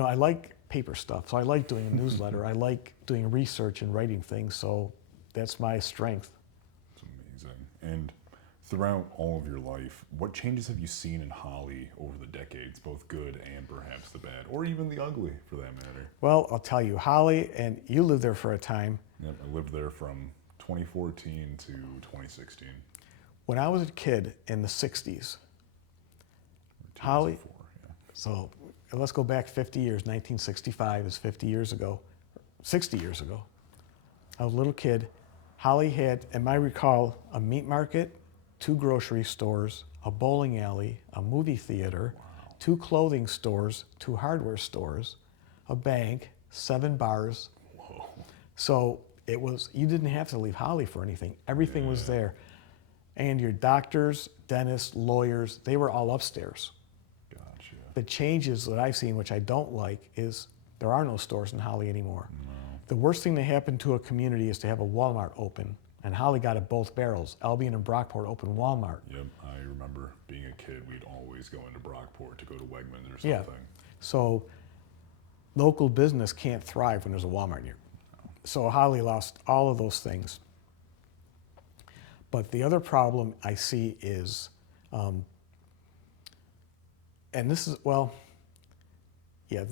I like paper stuff, so I like doing a newsletter. I like doing research and writing things, so that's my strength. It's amazing. And throughout all of your life, what changes have you seen in Holley over the decades, both good and perhaps the bad, or even the ugly for that matter? Well, I'll tell you, Holley, and you lived there for a time, Yep, I lived there from 2014 to 2016. When I was a kid in the 60s, Holley, 2004, yeah. so let's go back 50 years. 1965 is 50 years ago, 60 years ago. I was a little kid. Holley had, and I recall, a meat market, 2 grocery stores, a bowling alley, a movie theater, 2 clothing stores, 2 hardware stores, a bank, 7 bars. Whoa. So it was, you didn't have to leave Holley for anything. Everything was there. And your doctors, dentists, lawyers, they were all upstairs. Gotcha. The changes that I've seen, which I don't like, is there are no stores in Holley anymore. No. The worst thing that happened to a community is to have a Walmart open. And Holley got it both barrels. Albion and Brockport opened Walmart. Yep, I remember being a kid, we'd always go into Brockport to go to Wegmans or Yeah. something. So local business can't thrive when there's a Walmart near. So Holley lost all of those things. But the other problem I see is, and this is, well, yeah,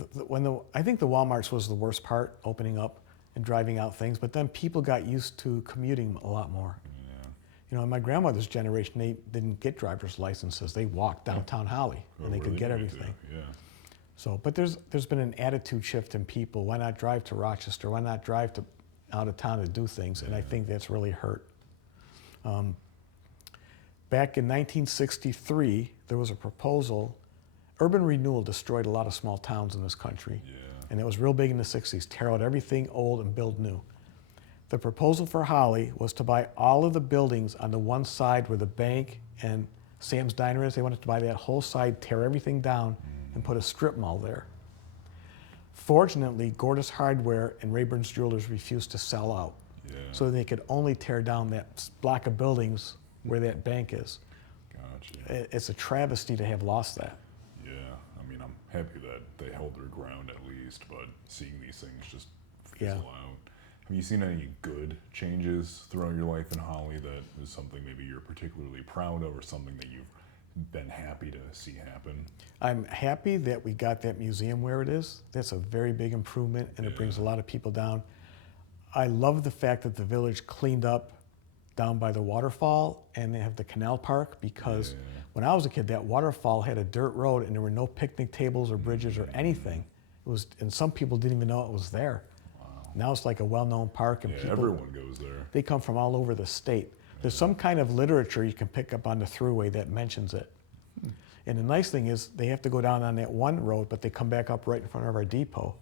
I think the Walmarts was the worst part, opening up and driving out things, but then people got used to commuting a lot more. Yeah. You know, in my grandmother's generation, they didn't get driver's licenses. They walked downtown Holley and they could get everything. Yeah. So, but there's been an attitude shift in people. Why not drive to Rochester? Why not drive to out of town to do things? And I think that's really hurt. Back in 1963, there was a proposal. Urban renewal destroyed a lot of small towns in this country. Yeah. And it was real big in the 60s, tear out everything old and build new. The proposal for Holley was to buy all of the buildings on the one side where the bank and Sam's Diner is. They wanted to buy that whole side, tear everything down, and put a strip mall there. Fortunately, Gordis Hardware and Rayburn's Jewelers refused to sell out. Yeah. So they could only tear down that block of buildings where that bank is. Gotcha. It's a travesty to have lost that. Yeah, I mean, I'm happy that they held their ground at least, but seeing these things just fizzle out. Have you seen any good changes throughout your life in Holley that is something maybe you're particularly proud of or something that you've been happy to see happen? I'm happy that we got that museum where it is. That's a very big improvement, and it brings a lot of people down. I love the fact that the village cleaned up down by the waterfall, and they have the canal park, because when I was a kid, that waterfall had a dirt road, and there were no picnic tables or bridges or anything. It was, and some people didn't even know it was there. Wow. Now it's like a well-known park, and people, everyone goes there. they come from all over the state. There's some kind of literature you can pick up on the thruway that mentions it. And the nice thing is they have to go down on that one road, but they come back up right in front of our depot.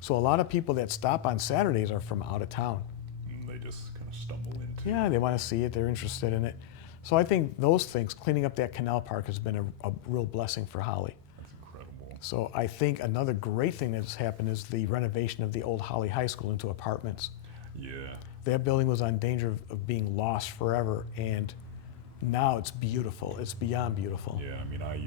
So a lot of people that stop on Saturdays are from out of town. And they just kind of stumble into. Yeah, they want to see it, they're interested in it. So I think those things, cleaning up that canal park, has been a real blessing for Holley. That's incredible. So I think another great thing that's happened is the renovation of the old Holley High School into apartments. Yeah. That building was on danger of being lost forever, and now it's beautiful. It's beyond beautiful. Yeah, I mean, I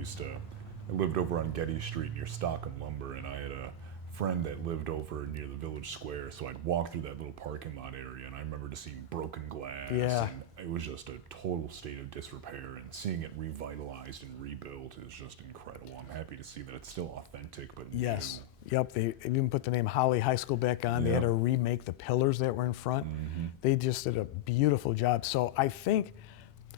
lived over on Getty Street near Stockham Lumber, and I had a friend that lived over near the Village Square, so I'd walk through that little parking lot area, and I remember just seeing broken glass, Yeah. and it was just a total state of disrepair, and seeing it revitalized and rebuilt is just incredible. I'm happy to see that it's still authentic, but Yes. new. Yep. They even put the name Holley High School back on. They had Yeah. to remake the pillars that were in front. They just did a beautiful job. So I think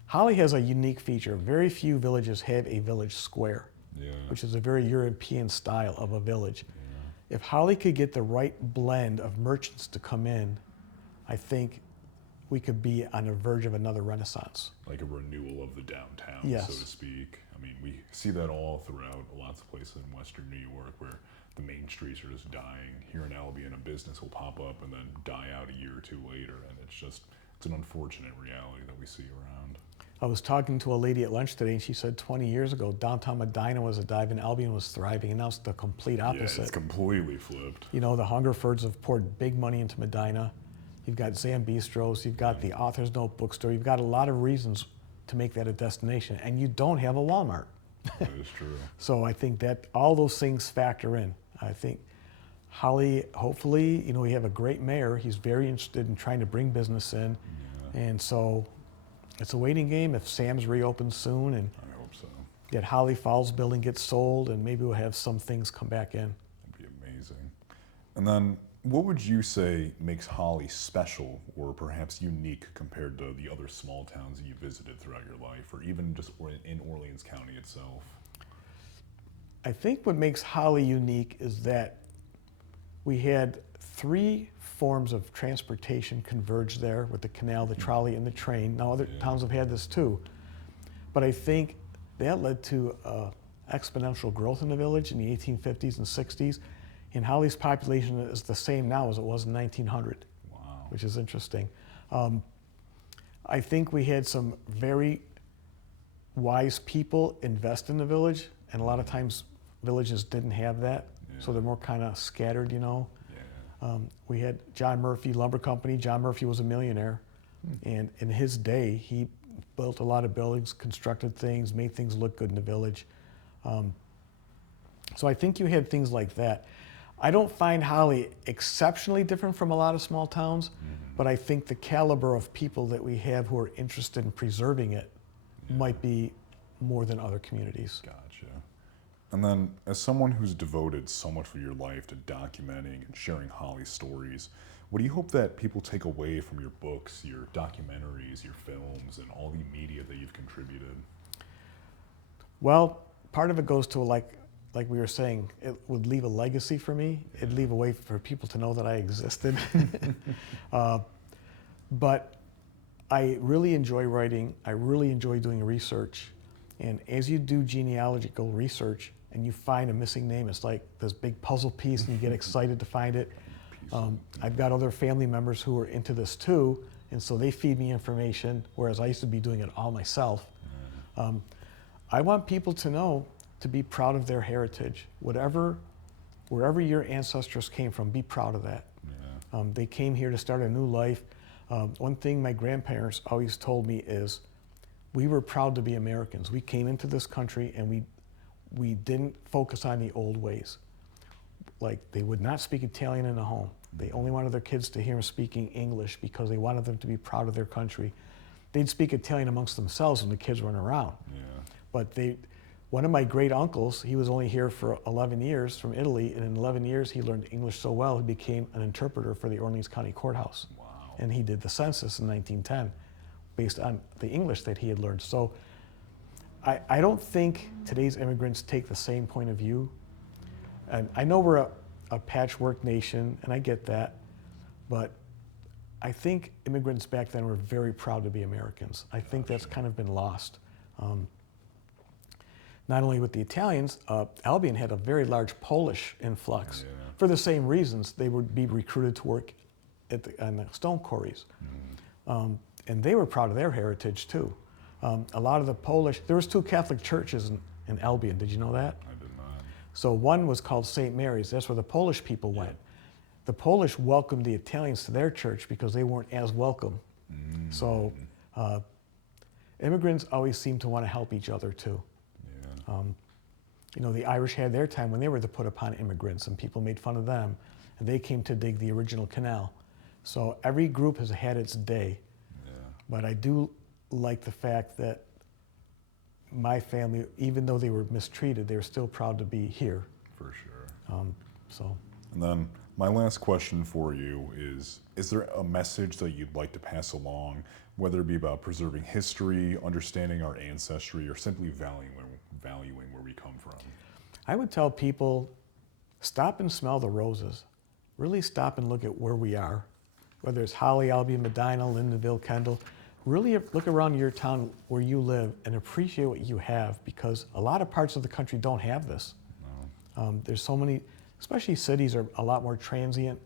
Holley has a unique feature. Very few villages have a village square, Yeah. which is a very European style of a village. If Holley could get the right blend of merchants to come in, I think we could be on the verge of another renaissance. Like a renewal of the downtown, Yes. so to speak. I mean, we see that all throughout lots of places in Western New York where the main streets are just dying. Here in Albion, a business will pop up and then die out a year or two later, and it's an unfortunate reality that we see around. I was talking to a lady at lunch today, and she said 20 years ago, downtown Medina was a dive and Albion was thriving, and now it's the complete opposite. Yeah, it's completely flipped. You know, the Hungerfords have poured big money into Medina. You've got Zambistros, you've got the Author's Note bookstore, you've got a lot of reasons to make that a destination, and you don't have a Walmart. That is true. So I think that all those things factor in. I think Holley, hopefully, you know, we have a great mayor. He's very interested in trying to bring business in. And so it's a waiting game. If Sam's reopens soon and I hope so. that Holley Falls building gets sold, and maybe we'll have some things come back in. That'd be amazing. And then What would you say makes Holley special or perhaps unique compared to the other small towns that you visited throughout your life, or even just in Orleans County itself? I think what makes Holley unique is that we had three forms of transportation converge there with the canal, the trolley, and the train. Now, other towns have had this too. But I think that led to exponential growth in the village in the 1850s and 60s. And Holley's population is the same now as it was in 1900, Wow. which is interesting. I think we had some very wise people invest in the village, and a lot of times villages didn't have that, so they're more kind of scattered, you know. Yeah. We had John Murphy Lumber Company. John Murphy was a millionaire, and in his day, he built a lot of buildings, constructed things, made things look good in the village. So I think you had things like that. I don't find Holley exceptionally different from a lot of small towns, but I think the caliber of people that we have who are interested in preserving it might be more than other communities. Gotcha. And then, as someone who's devoted so much of your life to documenting and sharing Holley's stories, what do you hope that people take away from your books, your documentaries, your films, and all the media that you've contributed? Well, part of it goes to like we were saying, it would leave a legacy for me. It'd leave a way for people to know that I existed. But I really enjoy writing. I really enjoy doing research. And as you do genealogical research and you find a missing name, it's like this big puzzle piece and you get excited to find it. I've got other family members who are into this too, and so they feed me information, whereas I used to be doing it all myself. I want people to know, to be proud of their heritage. Wherever your ancestors came from, be proud of that. Yeah. They came here to start a new life. One thing my grandparents always told me is, we were proud to be Americans. We came into this country and we didn't focus on the old ways. Like, they would not speak Italian in the home. They only wanted their kids to hear them speaking English because they wanted them to be proud of their country. They'd speak Italian amongst themselves when the kids weren't around. Yeah. But one of my great uncles, he was only here for 11 years from Italy, and in 11 years he learned English so well he became an interpreter for the Orleans County Courthouse. Wow. And he did the census in 1910 based on the English that he had learned. So I don't think today's immigrants take the same point of view. And I know we're a patchwork nation, and I get that, but I think immigrants back then were very proud to be Americans. I think that's kind of been lost. Not only with the Italians, Albion had a very large Polish influx. Yeah. For the same reasons. They would be recruited to work on the stone quarries. And they were proud of their heritage too. A lot of the Polish, there was 2 Catholic churches in Albion, did you know that? I did not. So one was called St. Mary's, that's where the Polish people went. The Polish welcomed the Italians to their church because they weren't as welcome. So immigrants always seem to want to help each other too. Yeah. You know, the Irish had their time when they were the put upon immigrants and people made fun of them, and they came to dig the original canal. So every group has had its day. Yeah. But I do like the fact that my family, even though they were mistreated, they were still proud to be here. For sure. So. And then my last question for you is there a message that you'd like to pass along, whether it be about preserving history, understanding our ancestry, or simply valuing where we come from? I would tell people, stop and smell the roses. Really stop and look at where we are. Whether it's Holley, Albion, Medina, Lindenville, Kendall, really look around your town where you live and appreciate what you have, because a lot of parts of the country don't have this. No. There's so many, especially cities are a lot more transient.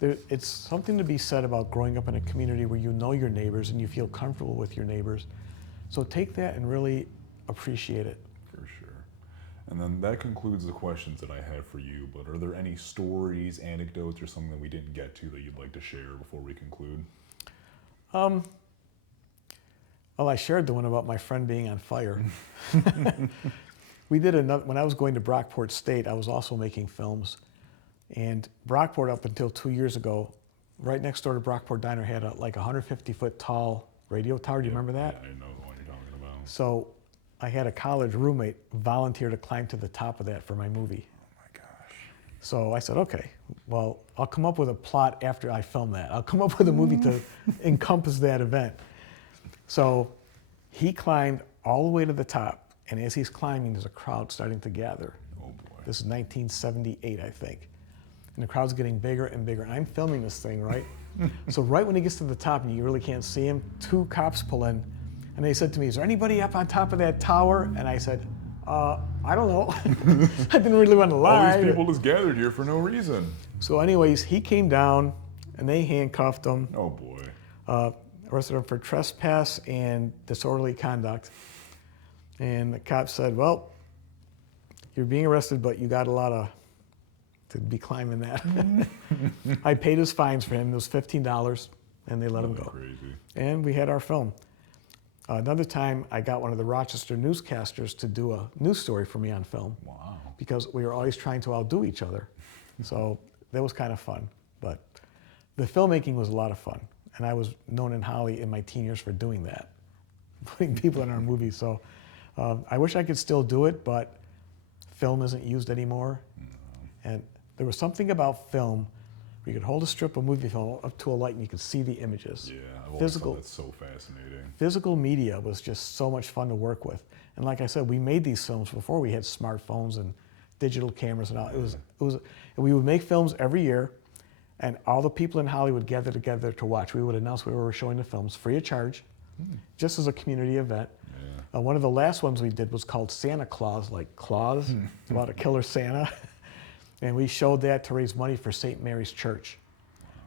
It's something to be said about growing up in a community where you know your neighbors and you feel comfortable with your neighbors. So take that and really appreciate it. For sure. And then that concludes the questions that I have for you, but are there any stories, anecdotes, or something that we didn't get to that you'd like to share before we conclude? Well, I shared the one about my friend being on fire. We did another, when I was going to Brockport State, I was also making films. And Brockport, up until 2 years ago, right next door to Brockport Diner, had like a 150-foot tall radio tower. Do you remember that? Yeah, I know the one you're talking about. So I had a college roommate volunteer to climb to the top of that for my movie. Oh my gosh. So I said, okay, well, I'll come up with a plot after I film that. I'll come up with a movie to encompass that event. So he climbed all the way to the top, and as he's climbing, there's a crowd starting to gather. Oh boy. This is 1978, I think. And the crowd's getting bigger and bigger. I'm filming this thing, right? So right when he gets to the top and you really can't see him, two cops pull in, and they said to me, is there anybody up on top of that tower? And I said, I don't know. I didn't really want to lie. All these people just gathered here for no reason. So anyways, he came down, and they handcuffed him, Oh boy. arrested him for trespass and disorderly conduct. And the cop said, well, you're being arrested, but you got a lot to be climbing that. I paid his fines for him. It was $15, and they let him go. Crazy. And we had our film. Another time, I got one of the Rochester newscasters to do a news story for me on film. Wow. Because we were always trying to outdo each other. So that was kind of fun. But the filmmaking was a lot of fun. And I was known in Holley in my teen years for doing that, putting people in our movies. So I wish I could still do it, but film isn't used anymore. No. And there was something about film where you could hold a strip of movie film up to a light and you could see the images. Yeah, I've always thought that's so fascinating. Physical media was just so much fun to work with. And like I said, we made these films before we had smartphones and digital cameras and all. We would make films every year, and all the people in Holley would gather together to watch. We would announce we were showing the films free of charge, just as a community event. Yeah. One of the last ones we did was called Santa Claus, like Claus. It's about a killer Santa. And we showed that to raise money for St. Mary's Church,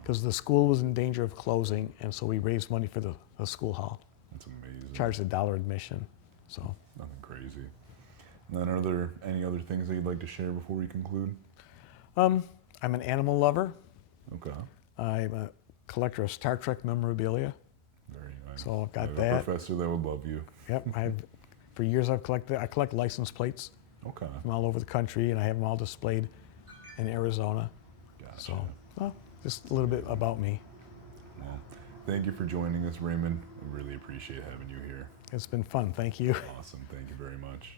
because the school was in danger of closing, and so we raised money for the school hall. That's amazing. Charged $1 admission. So nothing crazy. And then are there any other things that you'd like to share before we conclude? I'm an animal lover. Okay. I'm a collector of Star Trek memorabilia. Very nice. So I've got I have that. a professor that would love you. Yep. For years I collect license plates Okay. from all over the country, and I have them all displayed in Arizona. Gotcha. So, well, just a little bit about me. Well, thank you for joining us, Raymond. I really appreciate having you here. It's been fun. Thank you. Awesome. Thank you very much.